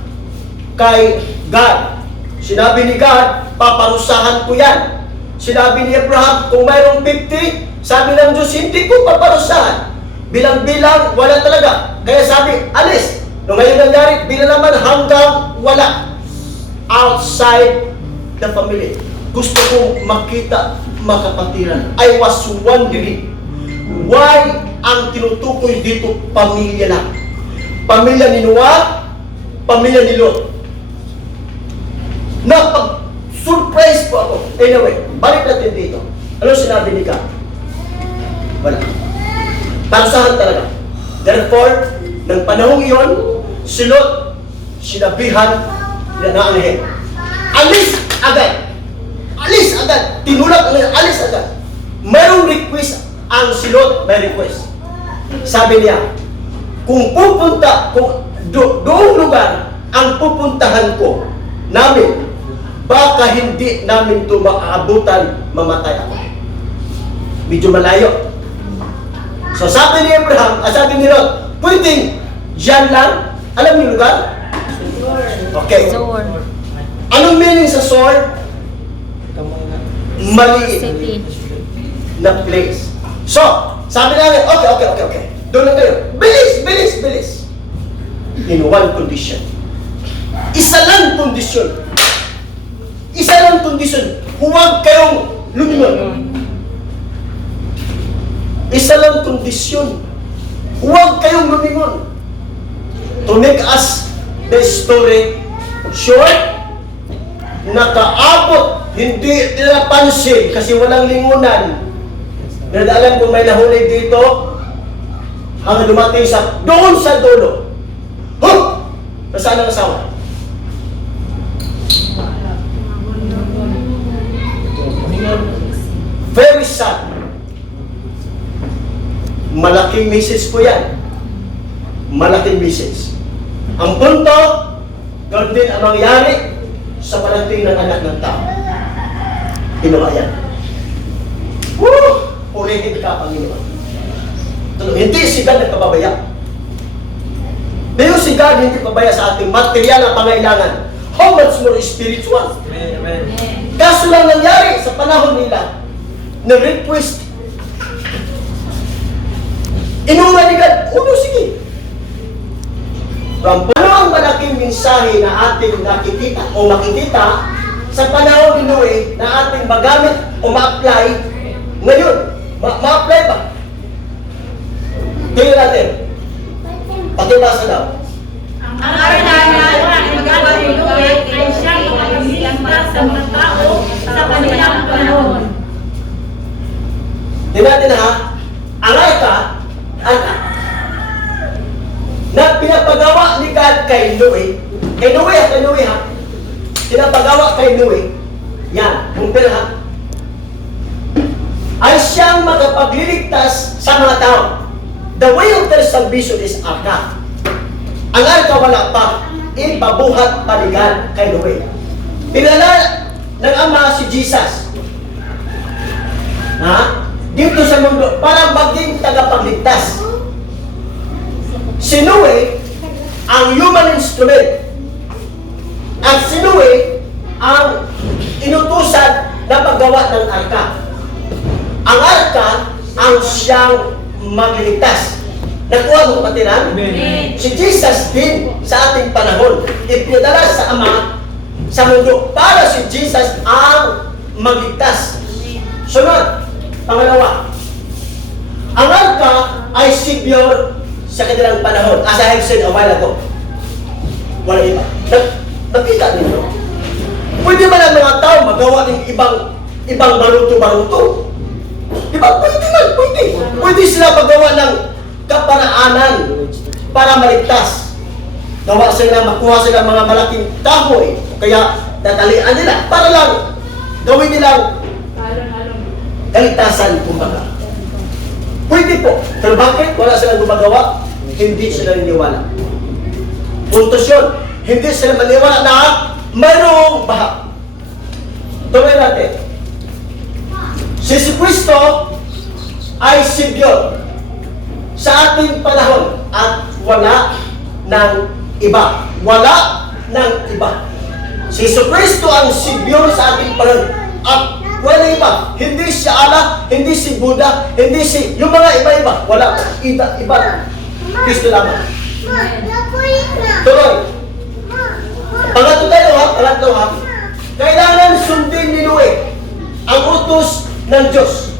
kay God. Sinabi ni God, paparusahan ko yan. Sinabi ni Abraham, kung mayroong 50, sabi ng Diyos, hindi ko paparusahan. Bilang-bilang, wala talaga. Kaya sabi, alis. Nung ngayon nangyari, bilang naman hanggang wala. Outside the family. Gusto kong makita makapatiran. I was wondering why ang tinutukoy dito pamilya lang. Pamilya ni Noah, pamilya ni Lot. Napag-surprise po ako. Anyway, balik natin dito. Ano sinabi ni God? Wala. Parusahan talaga. Therefore, ng panahong iyon, si Lot, sinabihan na naanghel. Alis agad! Alis agad! Tinulak na alis agad. Mayroong request ang si Lot, may request. Sabi niya, kung pupunta, kung doong lugar ang pupuntahan ko namin, baka hindi namin ito maaabutan, mamatay ako. Medyo malayo. So sabi ni Abraham, sabi ni Lot, pwedeng dyan lang. Alam niyo lugar? Okay. Zor. Anong meaning sa sword? Maliit City. na place. So, sabi namin, okay. Doon lang kayo. Bilis. In one condition. Isa lang kondisyon. Huwag kayong lumingon. Isa lang kondisyon. Huwag kayong lumingon. To make us the story short, nakaabot, hindi nila pansin kasi walang lingunan. Alam kung may nahuli dito, hanggang dumating sa doon sa dulo. Huh! Nasaan ang asawa? Very sad. Malaking message po yan. Malaking message. Ang punto, ganun din ang mangyari sa parating ng anak ng tao. Kinuha yan. Woo! Purihin ka, Panginoon. Hindi si God nagpapabaya. Pero si God hindi pabaya sa ating material na pangailangan. How much more spiritual? Amen. Kaso lang nangyari sa panahon nila, na-request. Inuna ni God, sige. Ano ang malaking mensahe na ating nakikita o makikita sa panahon ni Noe na ating magamit o ma-apply ngayon? Ma-apply ba? Tingnan natin. Pakibasa daw. Ang aralala ay magawa ni Noe ay siyang makapagligtas sa mga tao sa kanilang panahon. Tingnan natin ha. Ang arka, na pinapagawa ni God kay Noe ha, pinapagawa kay Noe, yan, kumpir ha, ay siyang magapagliligtas sa mga tao. The way of their salvation is arka. Ang arka wala pa, ipabuhat pa ni God kay Noe. Pinala ng Ama si Jesus, ha? Dito sa mundo, para maging tagapagligtas. Si Noe, ang human instrument. At si Noe, ang inutusan na paggawa ng arka. Ang arka, ang siyang magliligtas. Nakuha mo kapatiran? Si Jesus din sa ating panahon, ipinadala sa Ama sa mundo para si Jesus ang magligtas. Sunod, pangalawa, ang arka ay Savior sa kanilang panahon. As I have said a while ago, wala iba. Nakita ninyo? Pwede ba ng mga tao magawa ng ibang baruto-baruto? Diba? Pwede. Pwede sila magawa ng kaparaanan. para maligtas. Gawa sila makuha sila mga malaking kahoy, kaya natalian nila para lang gawin nilang kaligtasan, kumbaga. Pwede po. Pero bakit wala silang gumagawa? Hindi sila niniwala. Puntos yun. Hindi sila maniwala na mayroong baha. Tuloy natin. Si Kristo ay Savior sa ating panahon at wala ng iba. Wala ng iba. Si Kristo ang Savior sa ating panahon at wala iba. Hindi si Allah, hindi si Buddha, hindi si yung mga iba-iba. Wala. Iba. Kristo lamang. Tuloy. Pangatlo ha. Kailangan sundin ni Noe ang utos ng Diyos.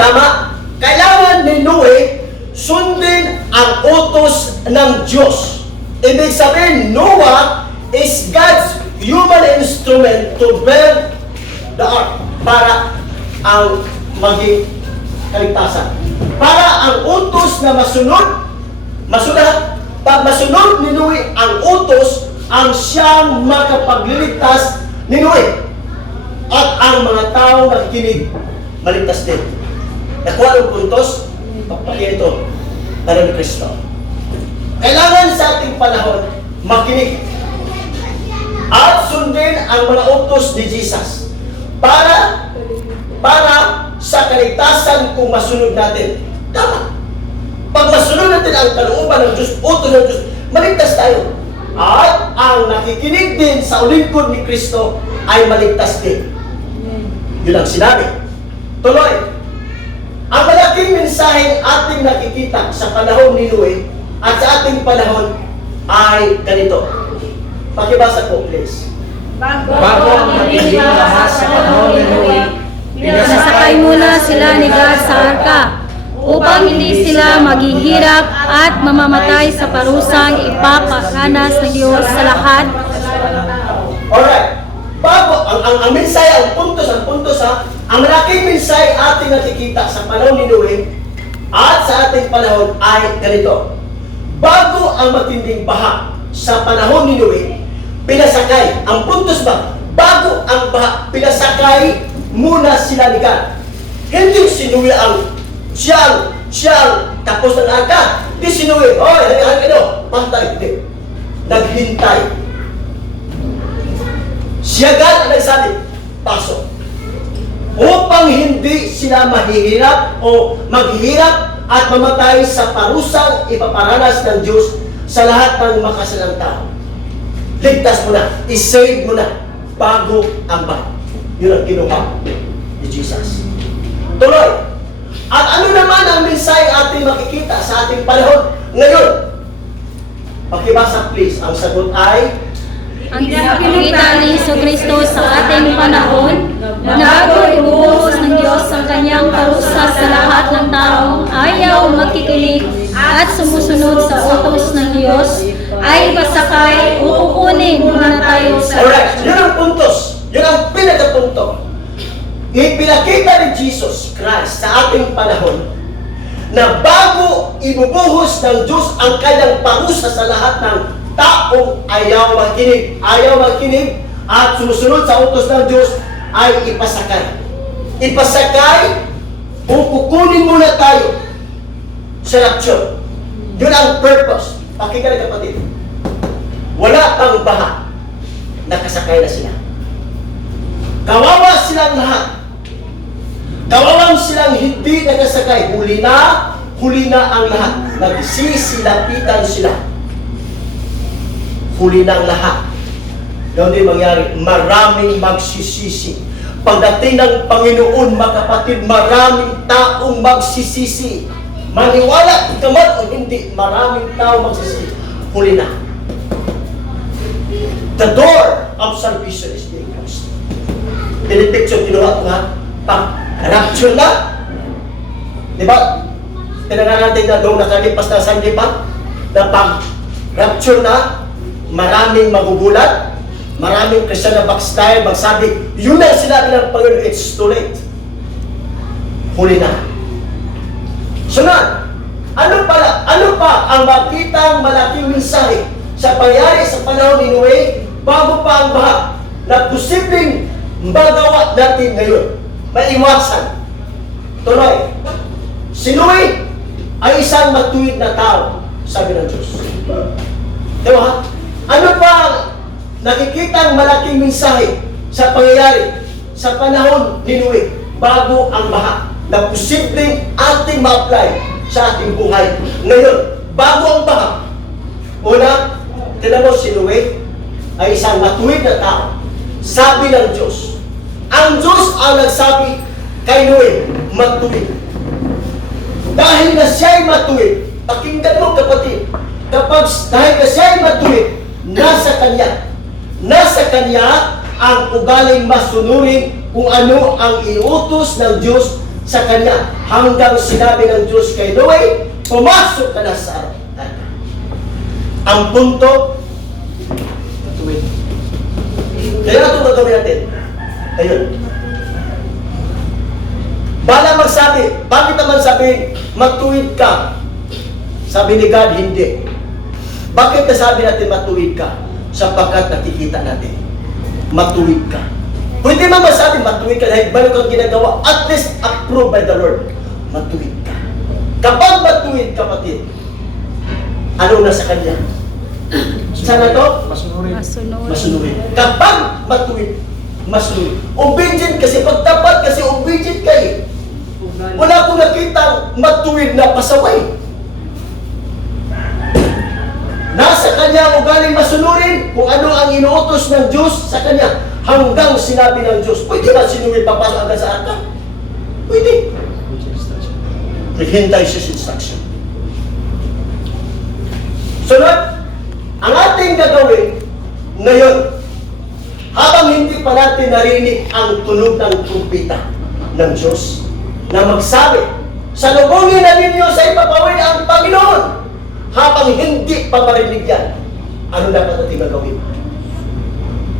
Tama? Kailangan ni Noe sundin ang utos ng Diyos. Ibig sabihin, Noah is God's human instrument to build the ark para ang maging kaligtasan. Para ang utos na pag masunod ni Noe ang utos, ang siyang makapagliligtas ni Noe. At ang mga tao nakikinig, maligtas din. Nakuha ng puntos, pagpakita ito, tanong ni Kristo. Kailangan sa ating panahon, makinig at sundin ang mga utos ni Jesus para sa kaligtasan kung masunod natin. Tama. Pag masunod natin ang kalooban ng Diyos, utos ng Diyos, maligtas tayo. At ang nakikinig din sa lingkod ni Kristo ay maligtas din. Yun ang sinabi. Tuloy. Ang malaking mensaheng ating nakikita sa panahon ni Noe at sa ating panahon ay ganito. Pakibasa ko, please. Bago ang magiging lahat sa panahon ni Noe, Pinasakay muna sila ni God sa arka upang hindi sila maghihirap at mamamatay sa parusang ipaparanas ng Diyos sa lahat. Alright. Bago, ang mensahe, ang puntos ha, ang malaking mensahe ating nakikita sa panahon ni Noe at sa ating panahon ay ganito. Bago ang matinding baha sa panahon ni Noe, pinasakay. Ang puntos ba? Bago ang baha, pinasakay muna sila ni God. Hindi si Noe ang siyang tapos ng arka. Hindi si Noe, patay. Hindi. Naghintay. Siya God ang nagsabi, pasok. Upang hindi sila mahihirap o maghihirap at mamatay sa parusang ipaparanas ng Diyos sa lahat ng makasalang tao. Ligtas mo na, isave mo na bago ang baha. Yun ang kinuha ni Jesus. Tuloy. At ano naman ang mensahe ating makikita sa ating panahon ngayon? Pakibasa please. Ang sagot ay Ang pinakita ni Kristo sa ating panahon, bago ibubuhos ng Diyos ang kanyang parusa sa lahat ng taong ayaw makikinig at sumusunod sa utos ng Diyos, ay pasakay o kukunin muna tayo sa... alright, yun ang puntos. Yun ang pinakapunto. Ipinakita ni Jesus Christ sa ating panahon na bago ibubuhos ng Diyos ang kanyang parusa sa lahat ng taong ayaw makinig at sumusunod sa utos ng Diyos ay ipasakay. Ipasakay o kukunin muna tayo sa rapture. Yun ang purpose. Pakinggan ng kapatid. Wala pang baha. Nakasakay na sila. Kawawa silang lahat. Kawawang silang hindi nakasakay. Huli na ang lahat. Nagsisilapitan sila. Huli na ang lahat. Ganoon din mangyari, maraming magsisisi. Pagdating ng Panginoon, mga kapatid, maraming taong magsisisi. Maniwala ka man o hindi, maraming tao magsisisi. Huli na. The door of salvation is being closed. Pinipicture, kinuha ko ha. Pag-rapture na. Diba? Tinangan natin na doon nakalipas na Sunday pa, na pag-rapture na, maraming magugulat, maraming Christian na backslide, magsabi, yun ang sinabi ng Panginoon, it's too late. Huli na. Sunod, Ano pa ang makitang malaking mensahe sa pangyari sa panahon ni Noe bago pa ang baha na posibleng magawa natin ngayon? Maiwasan. Tuloy. Si Noe ay isang matuwid na tao, sabi ng Diyos. Diba? Ano pa ang nakikitang malaking mensahe sa pangyayari sa panahon ni Noe bago ang baha na posibleng ating ma-apply sa ating buhay ngayon bago ang baha? Una, tinan mo, si Noe ay isang matuwid na tao. Sabi ng Diyos, ang Diyos ang nagsabi kay Noe, matuwid. Dahil na siya'y matuwid, pakinggan mo kapatid, dahil na siya'y matuwid, nasa Kanya ang ugaling masunurin kung ano ang iutos ng Diyos sa Kanya, hanggang sinabi ng Diyos kay Noe, pumasok ka na sa ark. Ang punto, matuwid. Kaya ito gagawin natin. Ayun. Bala magsabi, bakit naman sabihin, matuwid ka? Sabi ni God, hindi. Bakit nasabi natin matuwid ka? Sapagkat nakikita natin, matuwid ka. Pwede naman masabi, matuwid ka dahil balo kang ginagawa, at least approved by the Lord. Matuwid ka. Kapag matuwid, kapatid, ano na sa Kanya? Saan na to? Masunurin. Kapag matuwid, masunurin. Obedient kasi, pag dapat kasi obedient kayo. Wala akong nakita matuwid na pasaway. Nasa Kanya ang ugaling masunurin kung ano ang inuutos ng Diyos sa Kanya, hanggang sinabi ng Diyos, pwede ba sinuwid papasok agad sa arka? Pwede. Hintay siya sa instruction. Sunod, ang ating gagawin ngayon, habang hindi pa natin narinig ang tunog ng trumpeta ng Diyos na magsabi, salubungin na ninyo sa ipapawid ang Panginoon. Habang hindi pa marinig yan, ano dapat natin gagawin?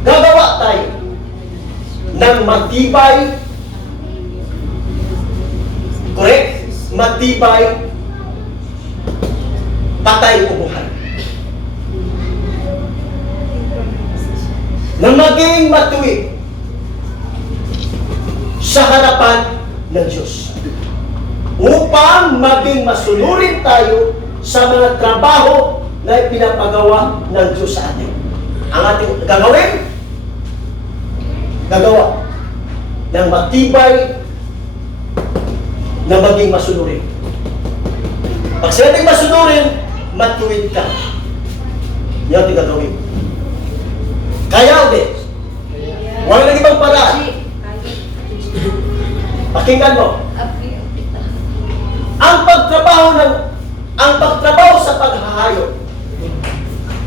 Gagawa tayo ng matibay, correct? Matibay, patay o buhay. Na maging matuwid sa harapan ng Diyos upang maging masunurin tayo sa mga trabaho na ipinapagawa ng Diyos sa atin. Ang ating gagawin, gagawa ng matibay na maging masunurin. Pag sinabing masunurin, matuwid ka. Yan ang gagawin. Kaya ulit. Walang nang ibang paraan. Pakinggan mo. Ang pagtrabaho sa paghahayop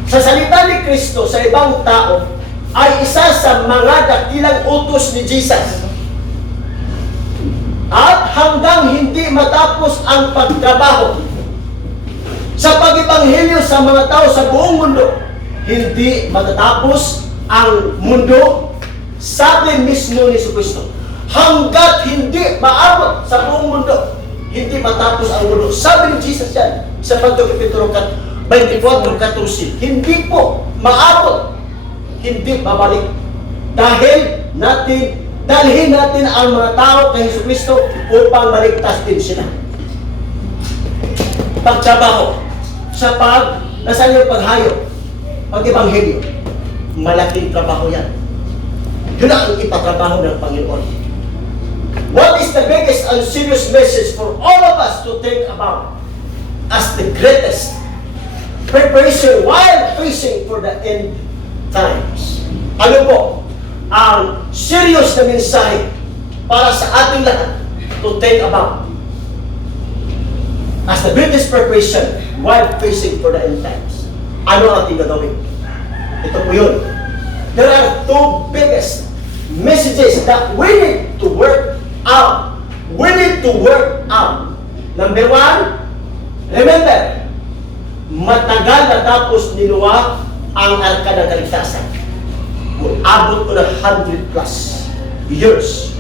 sa salita ni Kristo sa ibang tao ay isa sa mga dakilang utos ni Jesus. At hanggang hindi matapos ang pagtrabaho sa pag-ibanghelyo sa mga tao sa buong mundo, hindi matatapos ang mundo, sabi mismo ni Kristo. Hanggat hindi maabot sa buong mundo, hindi matapos ang mundo. Sabi ni Jesus yan sa Pagkapitulo 24:14, hindi po maabot, hindi babalik. Dalhin natin ang mga tao kay Kristo upang maligtas din sila. Pagtrabaho sa nasaan yung paghayo, pag-ibanghelyo, malaking trabaho yan. Yun ang ipatrabaho ng Panginoon. What is the biggest and serious message for all of us to think about as the greatest preparation while facing for the end times? Ano po ang serious na mensahe para sa ating lahat to think about as the greatest preparation while facing for the end times? Ano ang ating gagawin? Ito po yun. There are two biggest messages that we need to work out. We need to work out. Number one, remember, matagal na tapos ni Noah ang arka ng kaligtasan. Abot ko ng 100+ years.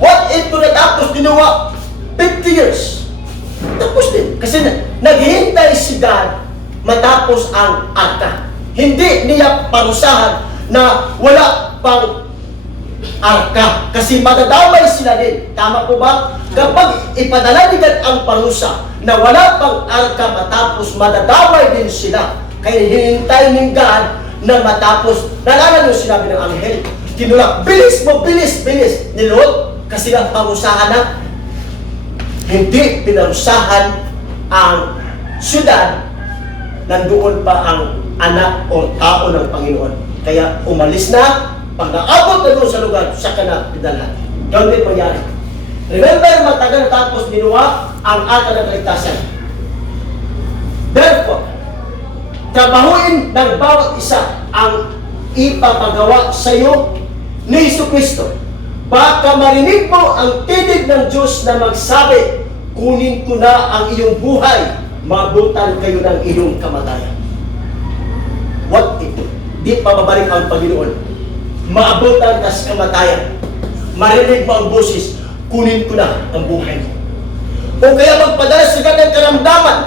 What if ko natapos ni Noah 50 years? Tapos din. Kasi naghihintay si God matapos ang arka. Hindi niya parusahan na wala pang arka. Kasi madadamay sila din. Tama po ba? Kapag ipadala ni God ang parusa na wala pang arka matapos, madadamay din sila. Kaya hinintay ni God na matapos. Nalala niyo sinabi ng anghel. Tinulak, bilis mo, bilis, bilis. Ni Lot, kasi nga parusahan na. Hindi pinarusahan ang syudad, nandoon pa ang anak o tao ng Panginoon. Kaya umalis na, pag naabot na doon sa lugar, saka na pinalhan. Ganun din mangyari. Remember, matagal tapos ginawa ang arka ng kaligtasan. Therefore, trabahuin ng bawat isa ang ipapagawa sa iyo ni Jesucristo. Baka marinig mo ang tinig ng Diyos na magsabi, kunin ko na ang iyong buhay, mabutan kayo ng iyong kamatayan. What if? Di pa mabalik ang Panginoon. Maabutan ka sa kamatayan. Marinig mo ang boses, kunin ko na ang buhay mo. O kaya magpadala sa ng karamdaman,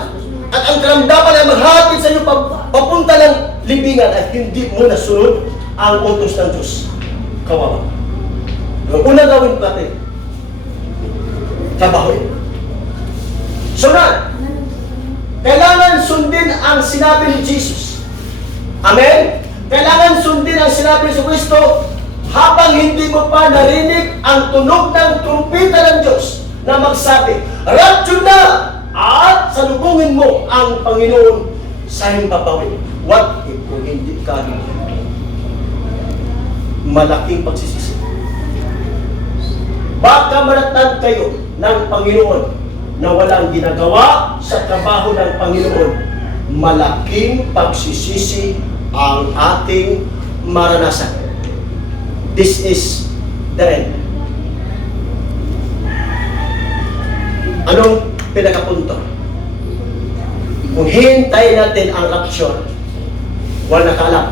at ang karamdaman ay maghatid sa iyo papunta ng libingan at hindi mo nasunod ang utos ng Diyos. Kawawa. Ang unang gawin natin, trabahoin. Sunod, kailangan sundin ang sinabi ni Jesus. Amen? Kailangan sundin ang sinabi ni Kristo habang hindi mo pa narinig ang tunog ng trumpeta ng Diyos na magsabi, "Rapture na!" at salubungin mo ang Panginoon sa iyong papawin. What if kung hindi ka rin? Malaking pagsisisi. Baka manatag kayo ng Panginoon na walang ginagawa sa trabaho ng Panginoon. Malaking pagsisisi ang ating maranasan. This is the end. Anong pinakapunto? Kung hintayin natin ang rapture, wala nakaalam.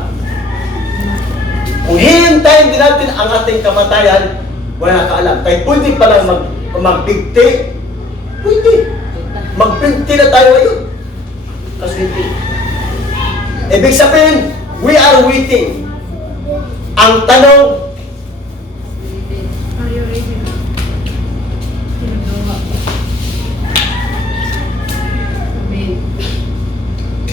Kung hihintayin din natin ang ating kamatayan, wala nakaalam. Kaya pwede palang magbigti. Pwede. Magbigti na tayo ngayon. Kasi hindi. Ibig sabihin, we are waiting. Ang tanong, Are you ready? Amen.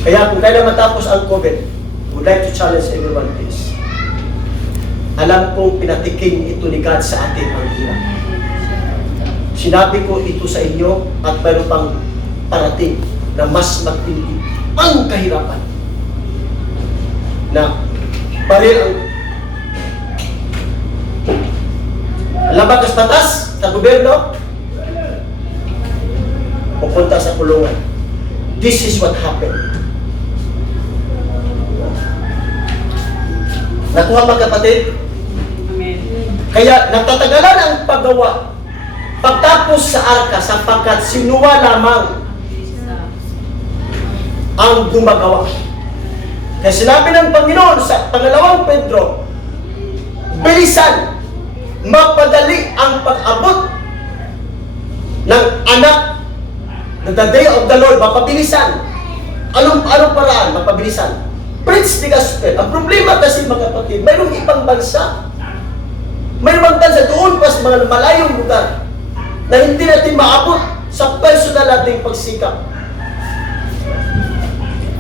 kaya kung kailan matapos ang COVID, I would like to challenge everyone please. Alam kong pinatikim ito ni God sa atin ang hirap. Sinabi ko ito sa inyo at mayroon pang parating na mas matindi ang kahirapan. Na baril ang labag sa batas sa gobyerno, pupunta sa kulungan. This is what happened. Nakuha mga kapatid? Amen. Kaya natatagalan ang paggawa pagtapos sa arka sapagkat sinuwa lamang ang gumagawa. Kaya sinabi ng Panginoon sa pangalawang Pedro, bilisan, mapadali ang pag-abot ng anak na the day of the Lord, mapabilisan. Anong paraan? Mapabilisan. Preach the gospel. Ang problema kasi mga kapatid, mayroong ibang bansa. Mayroong bansa doon pa sa mga malayong lugar na hindi natin maabot sa personal nating pagsikap.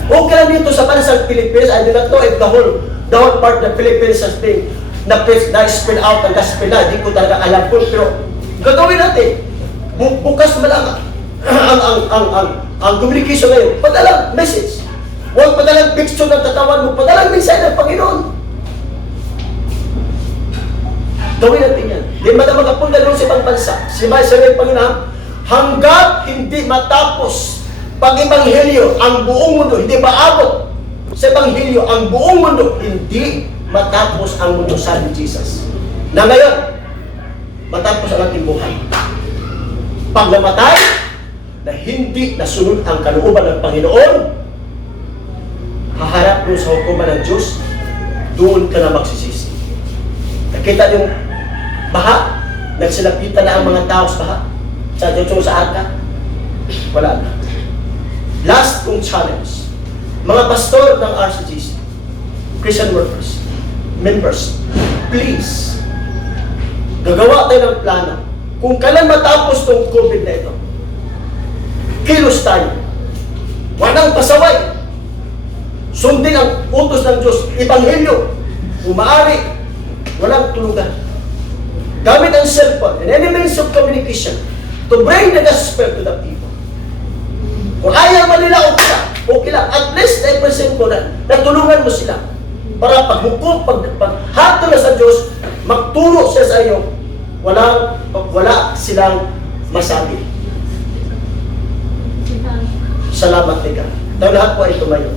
Okay lang dito sa bansang Philippines, I do not know if the whole part of the Philippines has been na-spread out ang gospel na. Hindi ko talaga alam po, pero gagawin natin. Bukas malang ang communication ngayon, padalang message. Huwag padalang picture ng katawan mo, padalang mensahe ng Panginoon. Gawin natin yan. Di ba na magkapunta doon sa ibang bansa? Si Maisarel Panginoon, hanggat hindi matapos pag-ibanghelyo ang buong mundo, hindi maabot sa ebanghelyo ang buong mundo, hindi matapos ang mundo, sabi ni Jesus. Na ngayon, matapos ang ating buhay. Pag namatay, na hindi nasunod ang kalooban ng Panginoon, haharap doon sa hukuman ng Diyos, doon ka na magsisisi. Nakita yung baha, nagsilapitan na ang mga tao sa baha, sa Diyos sa arka. wala na. Last kong challenge, mga pastor ng RCGC, Christian workers, members, please, gagawa tayo ng plano. Kung kailan matapos tong COVID na ito, kilos tayo. Walang pasaway. Sundin ang utos ng Diyos, Ebanghelyo. Kung maaari, walang tulugan. Gamit ang cellphone and any means of communication to bring the gospel to the people. Kung ayaw man nila, okay lang. At least, i-present mo na, natulungan mo sila. Para paghukom, paghato na sa Diyos, magturo siya sa iyo, wala silang masabi. Salamat, Tika. Tayo lahat po ay tumayo.